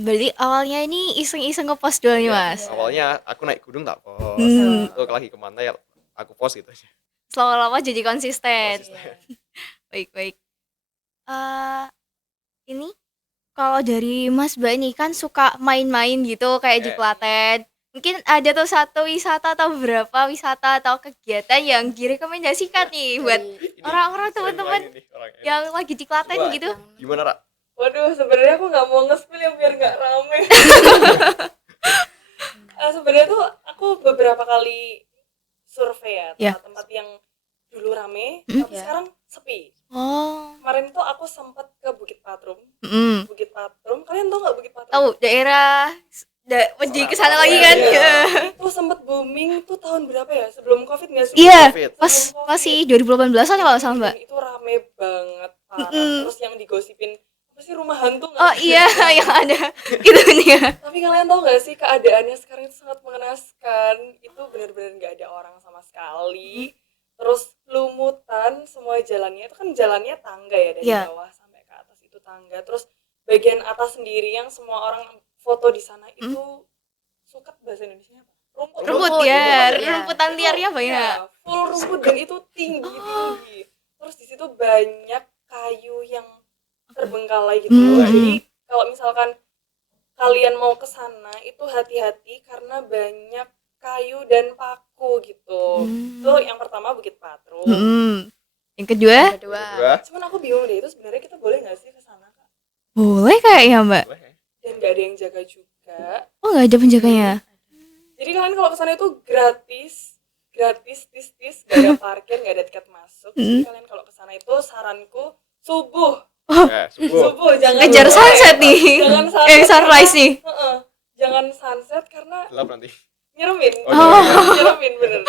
Berarti awalnya ini iseng-iseng ngepost doang nih, Mas. Awalnya aku naik gunung tak post, itu lagi kemana ya aku post gitu aja. Lama-lama jadi konsisten. Konsisten. Baik-baik. Ini kalau dari Mas Mbak ini kan suka main-main gitu kayak di Klaten. Mungkin ada tuh satu wisata atau beberapa wisata atau kegiatan yang direkomendasikan nih buat Ini orang-orang sering teman-teman main ini orang ini. yang lagi di Klaten Coba. gitu. Gimana, Ra? Waduh, sebenarnya aku nggak mau nge-spill ya biar nggak rame. Sebenarnya tuh aku beberapa kali survei ya tempat-tempat yang dulu rame, tapi sekarang sepi. Oh. Kemarin tuh aku sempat ke Bukit Patrum. Mm. Bukit Patrum, kalian tahu nggak Bukit Patrum? Tahu daerah di kesana lagi kan? Itu sempat booming tuh tahun berapa ya? Sebelum Covid nggak sih? Iya, Covid. pas masih 2018-an kalau nggak salah, Mbak. Itu rame banget, parah. Terus yang digosipin apa sih rumah hantu nggak? Oh iya, yang ada gitu nih ya. Tapi kalian tahu nggak sih keadaannya sekarang itu sangat mengenaskan. Itu benar-benar nggak ada orang sama sekali. Terus lumutan semua jalannya, itu kan jalannya tangga ya dari bawah sampai ke atas itu tangga. Terus bagian atas sendiri yang semua orang foto di sana itu suket bahasa Indonesia apa? Rumput ya, rumputan liarnya banyak. Ya, full rumput dan itu tinggi. Terus di situ banyak kayu yang terbengkalai gitu. Jadi kalau misalkan kalian mau ke sana itu hati-hati karena banyak kayu dan paku gitu. Itu yang pertama Bukit Patrum. Yang kedua? Cuman aku bingung deh, itu sebenarnya kita boleh nggak sih ke sana, Kak? Boleh kayaknya, Mbak. Dan nggak ada yang jaga juga. Oh, nggak ada penjaganya. Jadi kalian kalau ke sana itu gratis, tis, nggak ada parkir, nggak ada tiket masuk. Jadi kalian kalau ke sana itu saranku subuh. Subuh jangan Ngejar sunset nih. Jangan sunset. Sunrise nih. Jangan sunset karena Gelap nanti. nyeremin. Nyeremin bener.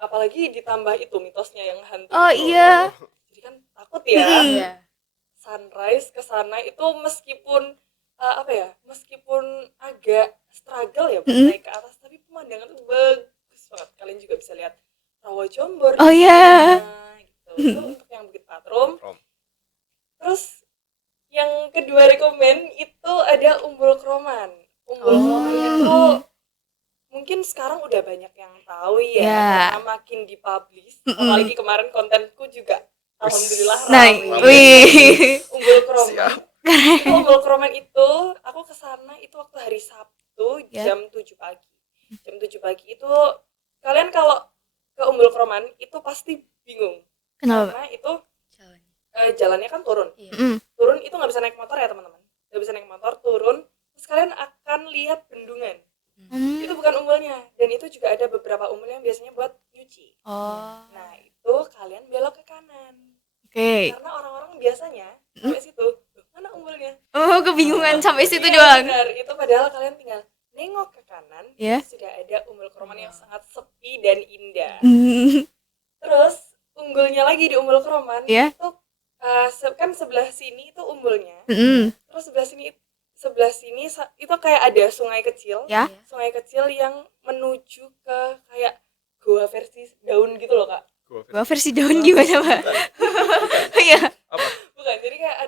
Apalagi ditambah itu mitosnya yang hantu. Oh iya. Jadi kan takut ya. Sunrise ke sana itu meskipun meskipun agak struggle ya buat naik ke atas, tapi pemandangan itu bagus banget. Kalian juga bisa lihat Rawa Jombor. Oh iya. Gitu. Itu untuk yang Bukit Patrum. Terus yang kedua rekomen itu ada Umbul Kroman. Umbul Kroman itu mungkin sekarang udah banyak yang tahu ya, karena makin dipublish. Apalagi kemarin kontenku juga alhamdulillah wih. Umbul Kroman. Umbul Kroman itu aku kesana itu waktu hari Sabtu jam 7 pagi. Jam 7 pagi itu kalian kalau ke Umbul Kroman itu pasti bingung. Kenapa? Karena itu jalannya kan turun. Turun itu nggak bisa naik motor ya teman-teman. Nggak bisa naik motor, turun. Terus kalian akan lihat bendungan. Itu bukan umbulnya. Dan itu juga ada beberapa umbul yang biasanya buat nyuci. Nah itu kalian belok ke kanan. Karena orang-orang biasanya sampai situ, mana umbulnya? Oh, kebingungan sampai situ doang. Benar, itu padahal kalian tinggal nengok ke kanan, sudah ada Umbul Kroman Dinda. Hmm, Terus unggulnya lagi di Umbul Kroman Iya. itu kan sebelah sini itu umbulnya. mm, Terus sebelah sini itu kayak ada sungai kecil. Ya. Sungai kecil yang menuju ke kayak gua versi daun gitu loh, Kak. Gua versi daun gimana, Pak? Iya. Apa? Bukan, jadi kayak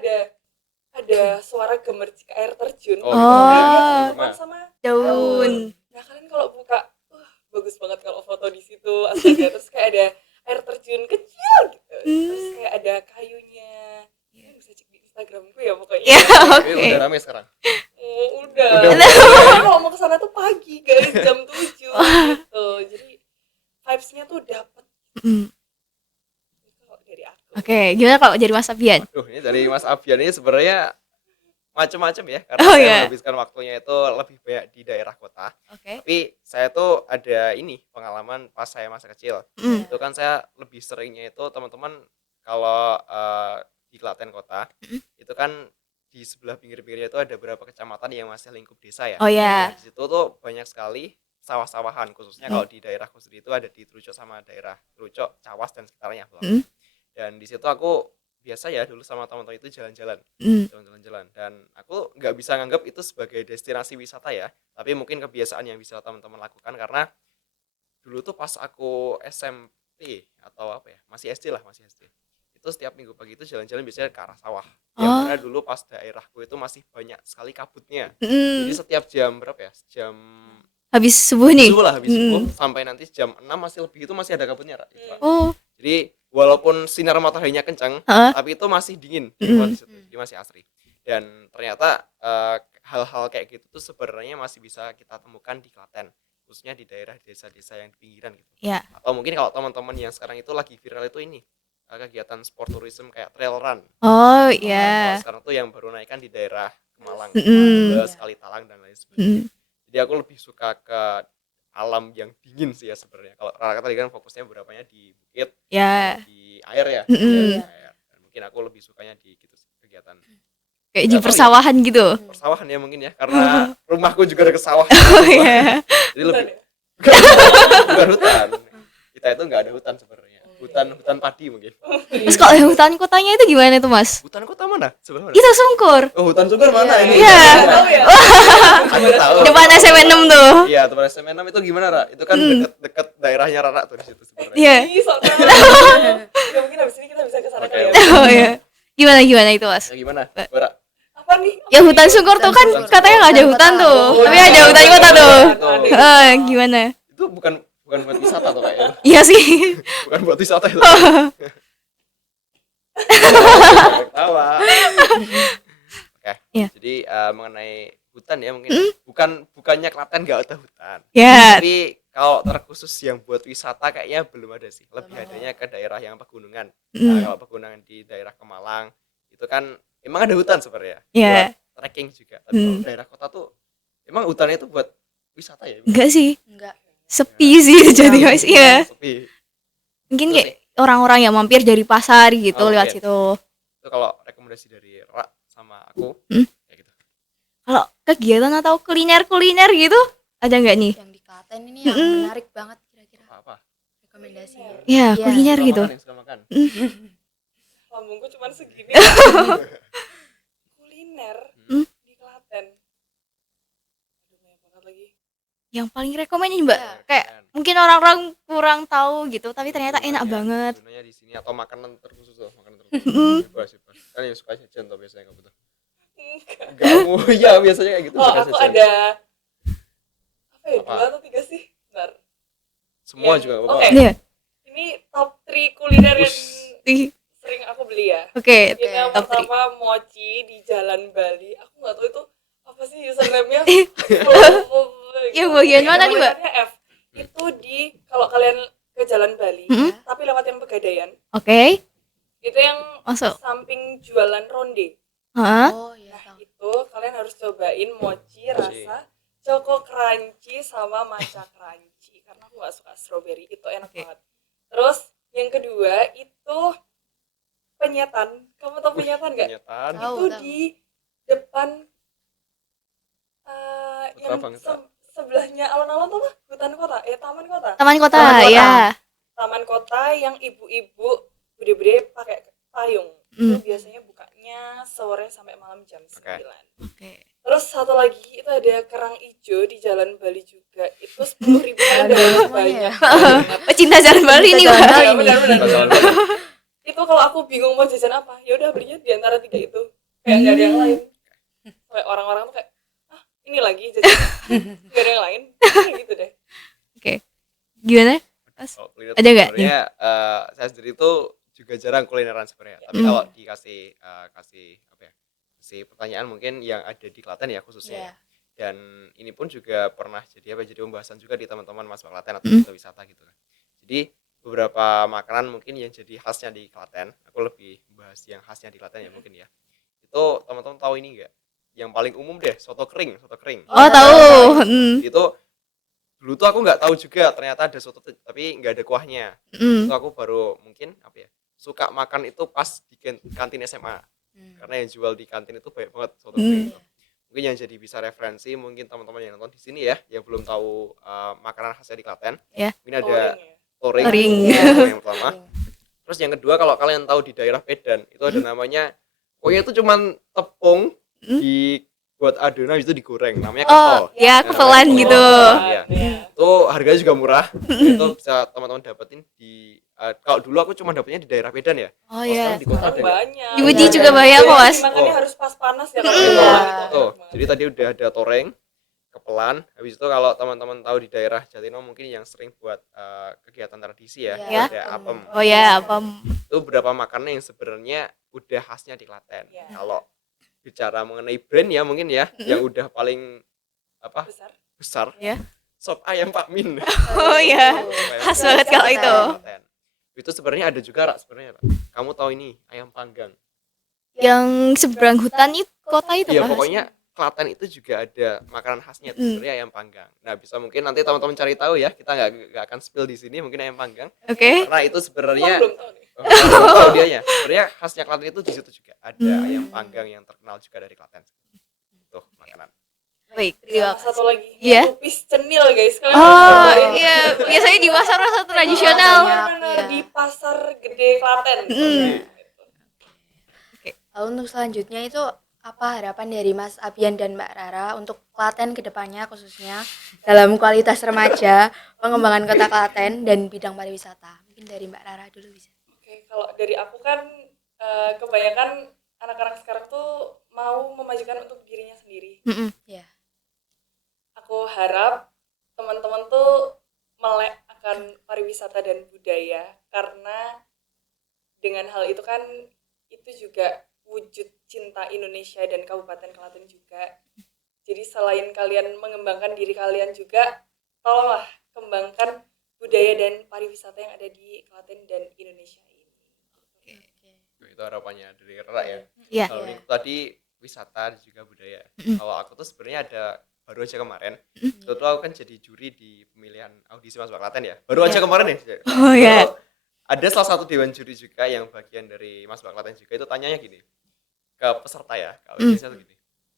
ada suara gemercik air terjun. Oh, gitu. Dia Oh. berhubungan sama Daun. Nah, kalian kalau buka, bagus banget kalau foto di situ, astaga. Terus kayak ada air terjun kecil gitu. Terus kayak ada kayunya. Kalian bisa cek di Instagramku ya pokoknya. Ya, Tapi oke. udah rame sekarang. Udah. Udah. Kalau mau ke sana tuh pagi, guys, jam 7 gitu. Jadi vibes-nya tuh dapet Mm, kalau dari aku. Oke, gimana kalau jadi Mas Abian? Duh, ini dari Mas Abian ini sebenarnya macam-macam ya, karena Oh, saya iya. menghabiskan waktunya itu lebih banyak di daerah kota. Oke. Tapi saya tuh ada ini pengalaman pas saya masa kecil. Mm, Itu kan saya lebih seringnya itu teman-teman kalau di Klaten kota, itu kan di sebelah pinggir-pinggirnya itu ada beberapa kecamatan yang masih lingkup desa ya. Oh ya. Nah, di situ tuh banyak sekali sawah-sawahan, khususnya kalau di daerah sendiri itu ada di Trucok sama daerah Trucok, Cawas dan sekitarnya. Mm. Dan di situ aku biasa ya dulu sama teman-teman itu jalan-jalan Mm, jalan-jalan dan aku nggak bisa nganggap itu sebagai destinasi wisata ya, tapi mungkin kebiasaan yang bisa teman-teman lakukan karena dulu tuh pas aku SMP atau apa ya, masih SD lah, masih SD, itu setiap minggu pagi itu jalan-jalan biasanya ke arah sawah yang Oh. mana dulu pas daerahku itu masih banyak sekali kabutnya. mm. Jadi setiap jam berapa ya, jam Habis subuh nih. subuh lah, habis subuh Mm. sampai nanti jam 6 masih lebih itu masih ada kabutnya, Ra, gitu, Ra. Oh. Jadi walaupun sinar mataharinya kencang, Heeh. tapi itu masih dingin di Mm. luar situ. Jadi masih asri. Dan ternyata hal-hal kayak gitu tuh sebenarnya masih bisa kita temukan di Klaten, khususnya di daerah desa-desa yang di pinggiran gitu. Ya. Atau mungkin kalau teman-teman yang sekarang itu lagi viral itu ini kegiatan sport tourism kayak trail run. Oh Kalau ya. sekarang tuh yang baru naikkan di daerah Kemalang, Mm. Bes, Kali-Talang dan lain sebagainya. Mm. Jadi aku lebih suka ke alam yang dingin sih ya sebenarnya. Kalau Rara tadi kan fokusnya beberapanya di bukit, Ya. di air ya, Mm-mm. di air. Dan mungkin aku lebih sukanya di gitu kegiatan Kayak di Nggak tahu ya. persawahan gitu. persawahan ya mungkin ya, karena rumahku juga ada ke sawah. Oh ya. Jadi lebih Hutan ya? bukan hutan. Kita itu nggak ada hutan sebenarnya. Hutan padi mungkin. Terus kalau hutan kotanya itu gimana tuh, Mas? Hutan kota mana? Sebelah mana? Itu Sungkur. Oh, hutan Sungkur mana ini? Iya. Tahu ya? Aku tahu. Depan SMP 6 tuh. Iya, teman SMA 6 itu gimana, Ra? Itu kan deket daerahnya Rara tuh di situ sebenarnya. Iya. Ih, sok tahu. Ya mungkin habis ini kita bisa ke sana Oke, kali ya. oke. Oh ya. Gimana itu, Mas? Ya gimana? Bara. Apa nih? Ya hutan Sungkur tuh kan Hutan katanya nggak ada Sungkur. hutan tuh, Oh, tapi iya. ada hutan kota tuh. Oh. Gimana? Itu bukan buat wisata tuh kayaknya. Iya sih. Bukan buat wisata itu. Tawa. Oke. Iya. Jadi mengenai hutan ya mungkin bukannya Klaten nggak ada hutan. Ya. Tapi kalau terkhusus yang buat wisata kayaknya belum ada sih. Lebih adanya ke daerah yang pegunungan. Nah, kalau pegunungan di daerah Kemalang itu kan emang ada hutan sebenarnya. Iya. Buat trekking juga. Tapi kalau daerah kota tuh emang hutannya itu buat wisata ya? Enggak sih. Enggak. Sepi sih jadi Mas. Iya. Sepi. Mungkin Itu kayak orang-orang yang mampir dari pasar gitu Oh, lewat mungkin. situ. Itu kalau rekomendasi dari Ra sama aku kayak gitu. Kalau kegiatan atau kuliner gitu ada nggak nih? Yang di Klaten ini yang menarik banget kira-kira Apa? rekomendasinya. Ya, Iya. kuliner Suka gitu. makan yang suka makan. Lambungku cuma segini. Kuliner di Klaten. Aduh, banyak banget lagi. Yang paling rekomen Mbak. Iya. Kayak mungkin orang-orang kurang tahu gitu, tapi ternyata enak Gunanya- banget. gunanya di sini atau makanan terkhusus tuh, makanan terkhusus. Bebas. Kan yang suka jajan tuh biasanya kamu tuh. Enggak. Kamu ya biasanya kayak gitu. Oh, suka aku jajan. ada apa ya? Apa? 2 atau 3 sih? Bentar. Semua Yang- juga enggak oke. apa-apa. Iya. Ini top 3 kuliner yang Ih, sering aku beli ya. Oke. Ini yang top three. pertama mochi di Jalan Bali. Aku nggak tahu itu apa sih username-nya. Yang bagian mana nih, Mbak? Tulisannya F. Itu di kalau kalian ke Jalan Bali, tapi lewat yang Pegadaian. Oke. Itu yang Masuk. samping jualan ronde. Hah? Oh iya Nah, tahu. itu kalian harus cobain mochi rasa choco crunchy sama matcha crunchy karena aku nggak suka strawberry, itu enak banget. Terus yang kedua itu penyetan. Kamu tahu penyetan nggak? Kenyataan. Tahu, Itu tahu. di depan Putra yang Bangsa. sebelahnya alun-alun tuh apa? Hutan kota, taman kota. Taman kota, Taman kota. ya. Taman kota yang ibu-ibu bude-bude pakai payung. Itu biasanya bukanya sore sampai malam jam 9. Oke. Terus satu lagi itu ada kerang ijo di Jalan Bali juga. Itu 10.000 ada banyak. Pecinta Jalan Bali nih, Jalan Pak. Bali Iya, nih. benar-benar. Itu kalau aku bingung mau jajan apa, ya udah belinya di antara 3 itu. Kayak nggak ada yang lain. Kayak orang-orang tuh kayak, ini lagi jajan. Nggak ada yang lain. Kayak gitu deh. Oke. Gimana? Kalau kuliner Ada nggak? sebenarnya saya sendiri itu juga jarang kulineran sebenarnya. Tapi kalau dikasih kasih apa ya? Kasih pertanyaan mungkin yang ada di Klaten ya khususnya. Iya. Dan ini pun juga pernah jadi pembahasan juga di teman-teman Mas Klaten atau wisata gitu kan. Jadi beberapa makanan mungkin yang jadi khasnya di Klaten, aku lebih bahas yang khasnya di Klaten ya mungkin ya. Itu teman-teman tahu ini enggak? Yang paling umum deh, soto kering. Oh, tahu. Itu dulu tuh aku nggak tahu juga ternyata ada soto tapi nggak ada kuahnya. Itu aku baru mungkin apa ya, suka makan itu pas di kantin SMA. Karena yang jual di kantin itu banyak banget soto kering itu. Mungkin yang jadi bisa referensi mungkin teman-teman yang nonton di sini ya yang belum tahu makanan khasnya di Klaten. Mungkin ada toring. Yang pertama. Terus yang kedua kalau kalian tahu di daerah Medan itu ada namanya pokoknya itu cuman tepung dibuat adonan itu digoreng namanya ketol. Ya, kepelan gitu. Iya. Itu harganya juga murah. Itu bisa teman-teman dapetin di kalau dulu aku cuma dapetnya di daerah Medan ya. Oh iya. Di kota ada nggak? Banyak. Di Uji juga banyak kok, Mas. Makannya harus pas panas ya kalau Iya. gitu. Tuh, jadi tadi udah ada toreng, kepelan. Habis itu kalau teman-teman tahu di daerah Jatino mungkin yang sering buat kegiatan tradisi ya, Iya. ada apem. Oh ya, apa? Itu beberapa makanan yang sebenarnya udah khasnya di Klaten. Iya. Kalau bicara mengenai brand ya mungkin ya, yang udah paling apa besar. Ya. Sop ayam Pak Min. Oh ya. Khas banget kalau itu. Itu sebenarnya ada juga Rak, sebenarnya Rak. Kamu tahu ini ayam panggang? Yang seberang hutan itu kota itu, Iya, Pak. pokoknya Klaten itu juga ada makanan khasnya itu sebenarnya ayam panggang. Nah, bisa mungkin nanti teman-teman cari tahu ya. Kita nggak akan spill di sini mungkin ayam panggang. Oke. Karena itu sebenarnya Belum tahu nih. belum tahu dianya. Sebenarnya khasnya Klaten itu di situ juga ada ayam panggang yang terkenal juga dari Klaten. Tuh, makanan. Baik, terima kasih. Satu lagi. Iya. Lupis cenil guys. Kalian Oh, cobain. iya. Biasanya di pasar-pasar tradisional. Benar, Iya. di pasar gede Klaten. Lalu untuk selanjutnya itu apa harapan dari Mas Abian dan Mbak Rara untuk Klaten ke depannya khususnya dalam kualitas remaja, pengembangan kota Klaten dan bidang pariwisata? Mungkin dari Mbak Rara dulu bisa. Oke, kalau dari aku kan kebanyakan anak-anak sekarang tuh mau memajukan untuk dirinya sendiri. Ya. Aku harap teman-teman tuh melek akan pariwisata dan budaya karena dengan hal itu kan itu juga wujud cinta Indonesia dan Kabupaten Klaten juga. Jadi selain kalian mengembangkan diri kalian juga, tolonglah kembangkan budaya dan pariwisata yang ada di Klaten dan Indonesia ini. Itu harapannya dari Rara ya. Iya. Kalau ini tadi wisata dan juga budaya. Kalau aku tuh sebenarnya ada baru aja kemarin. Itu tuh aku kan jadi juri di pemilihan audisi Mas Klaten ya. Baru aja kemarin ya. Oh ya. Ada salah satu dewan juri juga yang bagian dari Mas Klaten juga itu tanyanya gini ke peserta ya. Kalau biasanya tuh gini.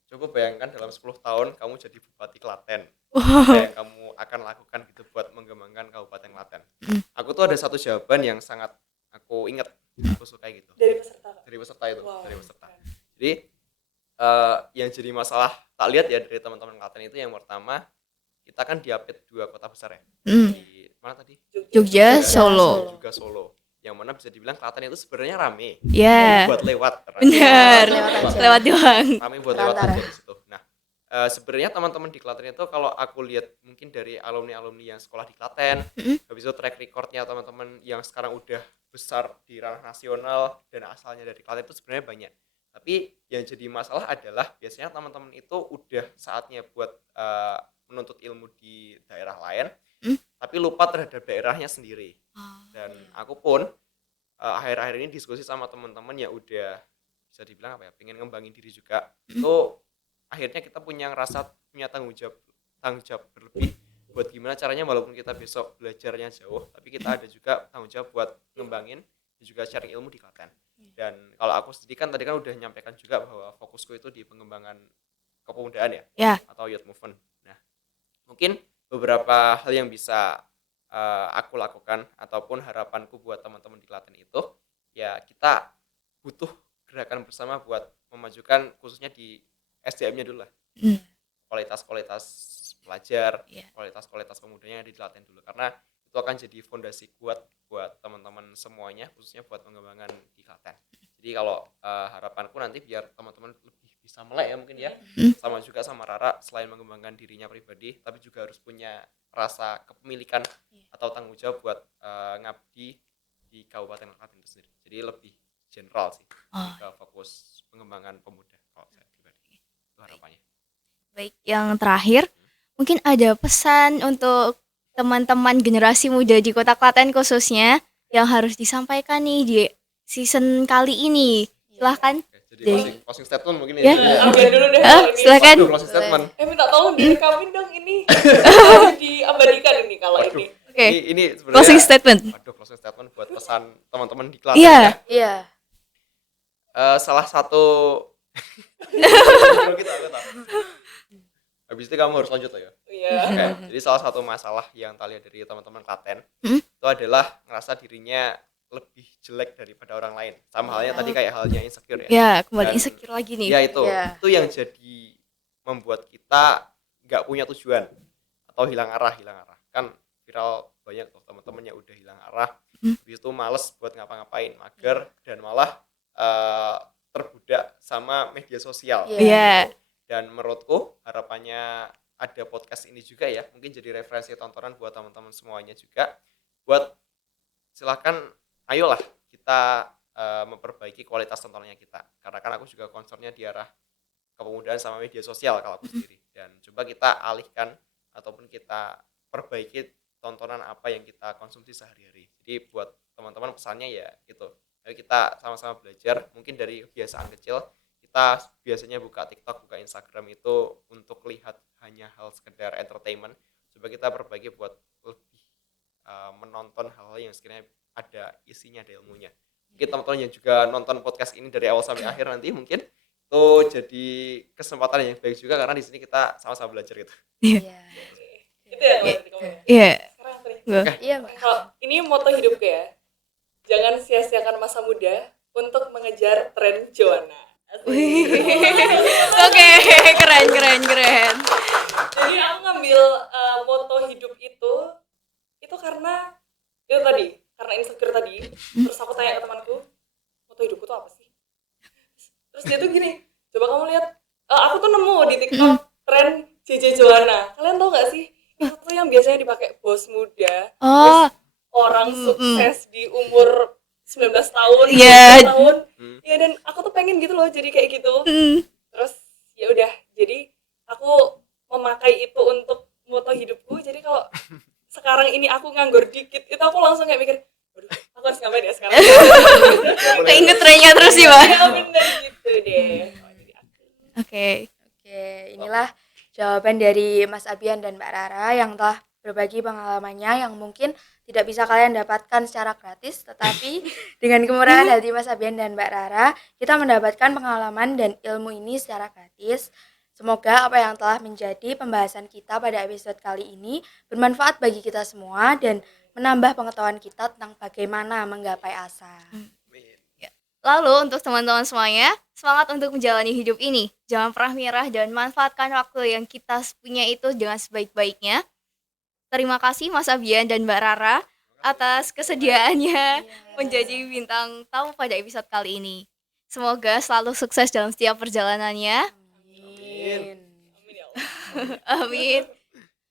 Coba bayangkan dalam 10 tahun kamu jadi Bupati Klaten. Apa yang kamu akan lakukan gitu buat mengembangkan Kabupaten Klaten. Aku tuh ada satu jawaban yang sangat aku ingat, aku suka gitu. Dari peserta. Dari peserta itu, Wow. dari peserta. Jadi yang jadi masalah tak lihat ya dari teman-teman Klaten itu yang pertama kita kan diapit 2 kota besar ya. Di mana tadi? Jogja, Solo. Juga Solo. Yang mana bisa dibilang Klaten itu sebenarnya rame. Ya. Buat lewat. Benar. Lewat aja. Lewat doang. Rame buat lewat Perantara. aja di situ. Nah, sebenarnya teman-teman di Klaten itu kalau aku lihat mungkin dari alumni-alumni yang sekolah di Klaten, habis itu track recordnya teman-teman yang sekarang udah besar di ranah nasional dan asalnya dari Klaten itu sebenarnya banyak. Tapi yang jadi masalah adalah biasanya teman-teman itu udah saatnya buat menuntut ilmu di daerah lain, tapi lupa terhadap daerahnya sendiri. Dan aku pun akhir-akhir ini diskusi sama teman-teman yang udah bisa dibilang apa ya, pengen ngembangin diri juga. Itu akhirnya kita punya tanggung jawab berlebih buat gimana caranya walaupun kita besok belajarnya jauh, tapi kita ada juga tanggung jawab buat ngembangin dan juga sharing ilmu di Klaten. Dan kalau aku sendiri kan tadi kan udah nyampaikan juga bahwa fokusku itu di pengembangan kepemudaan ya, Ya. atau youth movement. Nah, Mungkin beberapa hal yang bisa aku lakukan ataupun harapanku buat teman-teman di Klaten itu, ya kita butuh gerakan bersama buat memajukan khususnya di SDM-nya dulu lah. Hmm. Kualitas-kualitas pelajar, Iya. kualitas-kualitas pemudanya yang dilatih dulu, karena itu akan jadi fondasi kuat buat teman-teman semuanya, khususnya buat pengembangan di Klaten. Jadi kalau harapanku nanti biar teman-teman lebih bisa melek ya mungkin ya, sama juga sama Rara, selain mengembangkan dirinya pribadi, tapi juga harus punya rasa kepemilikan atau tanggung jawab buat ngabdi di Kabupaten Klaten itu sendiri. Jadi lebih general sih, lebih ke fokus pengembangan pemuda kalau saya pribadi. Itu harapannya. Baik, yang terakhir, mungkin ada pesan untuk teman-teman generasi muda di Kota Klaten khususnya yang harus disampaikan nih di season kali ini. Silahkan. Oke, jadi closing statement mungkin Ya. ya. Ambil dulu deh Ah, kalau ini. silakan. Waduh, closing statement. Minta tolong direkamin dong ini. Diabadikan ini kalau Waduh. ini. Oke. Ini sebenarnya Closing statement. Waduh, closing statement buat pesan teman-teman di Klaten Iya. ya. Iya. Salah satu kita. Habis itu kamu harus lanjut ya. Iya. Oke, jadi salah satu masalah yang tak lihat dari teman-teman Klaten Hmm? itu adalah ngerasa dirinya lebih jelek daripada orang lain. Sama halnya tadi kayak halnya insecure ya. Ya, kembali Dan- insecure lagi nih. Ya itu Iya. yang jadi membuat kita nggak punya tujuan atau hilang arah. Kan viral banyak tuh teman-teman yang udah hilang arah, habis itu males buat ngapa-ngapain, mager dan malah terbudak sama media sosial. Iya. Iya. Dan menurutku harapannya ada podcast ini juga ya, mungkin jadi referensi tontonan buat teman-teman semuanya juga, buat silakan ayolah kita memperbaiki kualitas tontonannya kita, karena kan aku juga concernnya di arah kepemudaan sama media sosial kalau aku sendiri, dan coba kita alihkan ataupun kita perbaiki tontonan apa yang kita konsumsi sehari-hari. Jadi buat teman-teman pesannya ya gitu, ayo kita sama-sama belajar, mungkin dari kebiasaan kecil. Kita biasanya buka TikTok, buka Instagram itu untuk lihat hanya hal sekedar entertainment. Coba kita perbaiki buat lebih menonton hal-hal yang sekiranya ada isinya, ada ilmunya. Mungkin teman-teman yang juga nonton podcast ini dari awal sampai akhir nanti mungkin itu jadi kesempatan yang baik juga, karena di sini kita sama-sama belajar gitu. Iya. Itu ya kalau tadi kamu ya. Iya. Sekarang tadi. Iya, Mbak. Kalau ini moto hidupku ya. Jangan sia-siakan masa muda untuk mengejar tren Joanna. Asik. Oke, keren. Jadi aku ngambil moto hidup itu karena itu tadi, karena insecure tadi. Terus aku tanya ke temanku, moto hidupku tuh apa sih? Terus dia tuh gini, coba kamu lihat, aku tuh nemu di TikTok tren JJ Joanna. Kalian tau gak sih? Itu tuh yang biasanya dipakai bos muda, Oh, orang sukses di umur 19 tahun, Iya. 20 tahun. Ya, dan aku tuh pengen gitu loh jadi kayak gitu. Terus ya udah, jadi aku memakai itu untuk moto hidupku. Jadi kalau sekarang ini aku nganggur dikit, itu aku langsung kayak mikir, waduh, aku harus ngapain ya sekarang? keinget trennya terus sih, Pak. Ya bener gitu deh. Jadi aku. Oke. Oke, inilah jawaban dari Mas Abian dan Mbak Rara yang telah berbagi pengalamannya yang mungkin tidak bisa kalian dapatkan secara gratis, tetapi dengan kemurahan hati Mas Abian dan Mbak Rara, kita mendapatkan pengalaman dan ilmu ini secara gratis. Semoga apa yang telah menjadi pembahasan kita pada episode kali ini bermanfaat bagi kita semua dan menambah pengetahuan kita tentang bagaimana menggapai asa. Lalu untuk teman-teman semuanya, semangat untuk menjalani hidup ini. Jangan pernah menyerah dan manfaatkan waktu yang kita punya itu dengan sebaik-baiknya. Terima kasih Mas Abian dan Mbak Rara atas kesediaannya menjadi bintang tamu pada episode kali ini. Semoga selalu sukses dalam setiap perjalanannya. Amin. Amin ya Allah. Amin.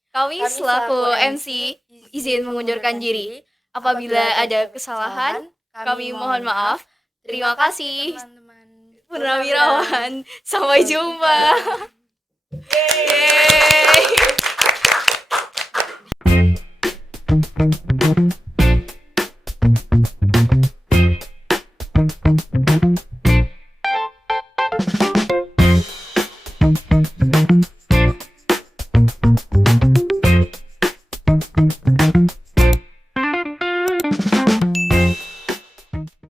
Kami selaku MC izin mengundurkan diri. Apabila ada kesalahan, kami mohon maaf. Terima kasih. teman-teman. Purnawirawan. Sampai jumpa. Yeay.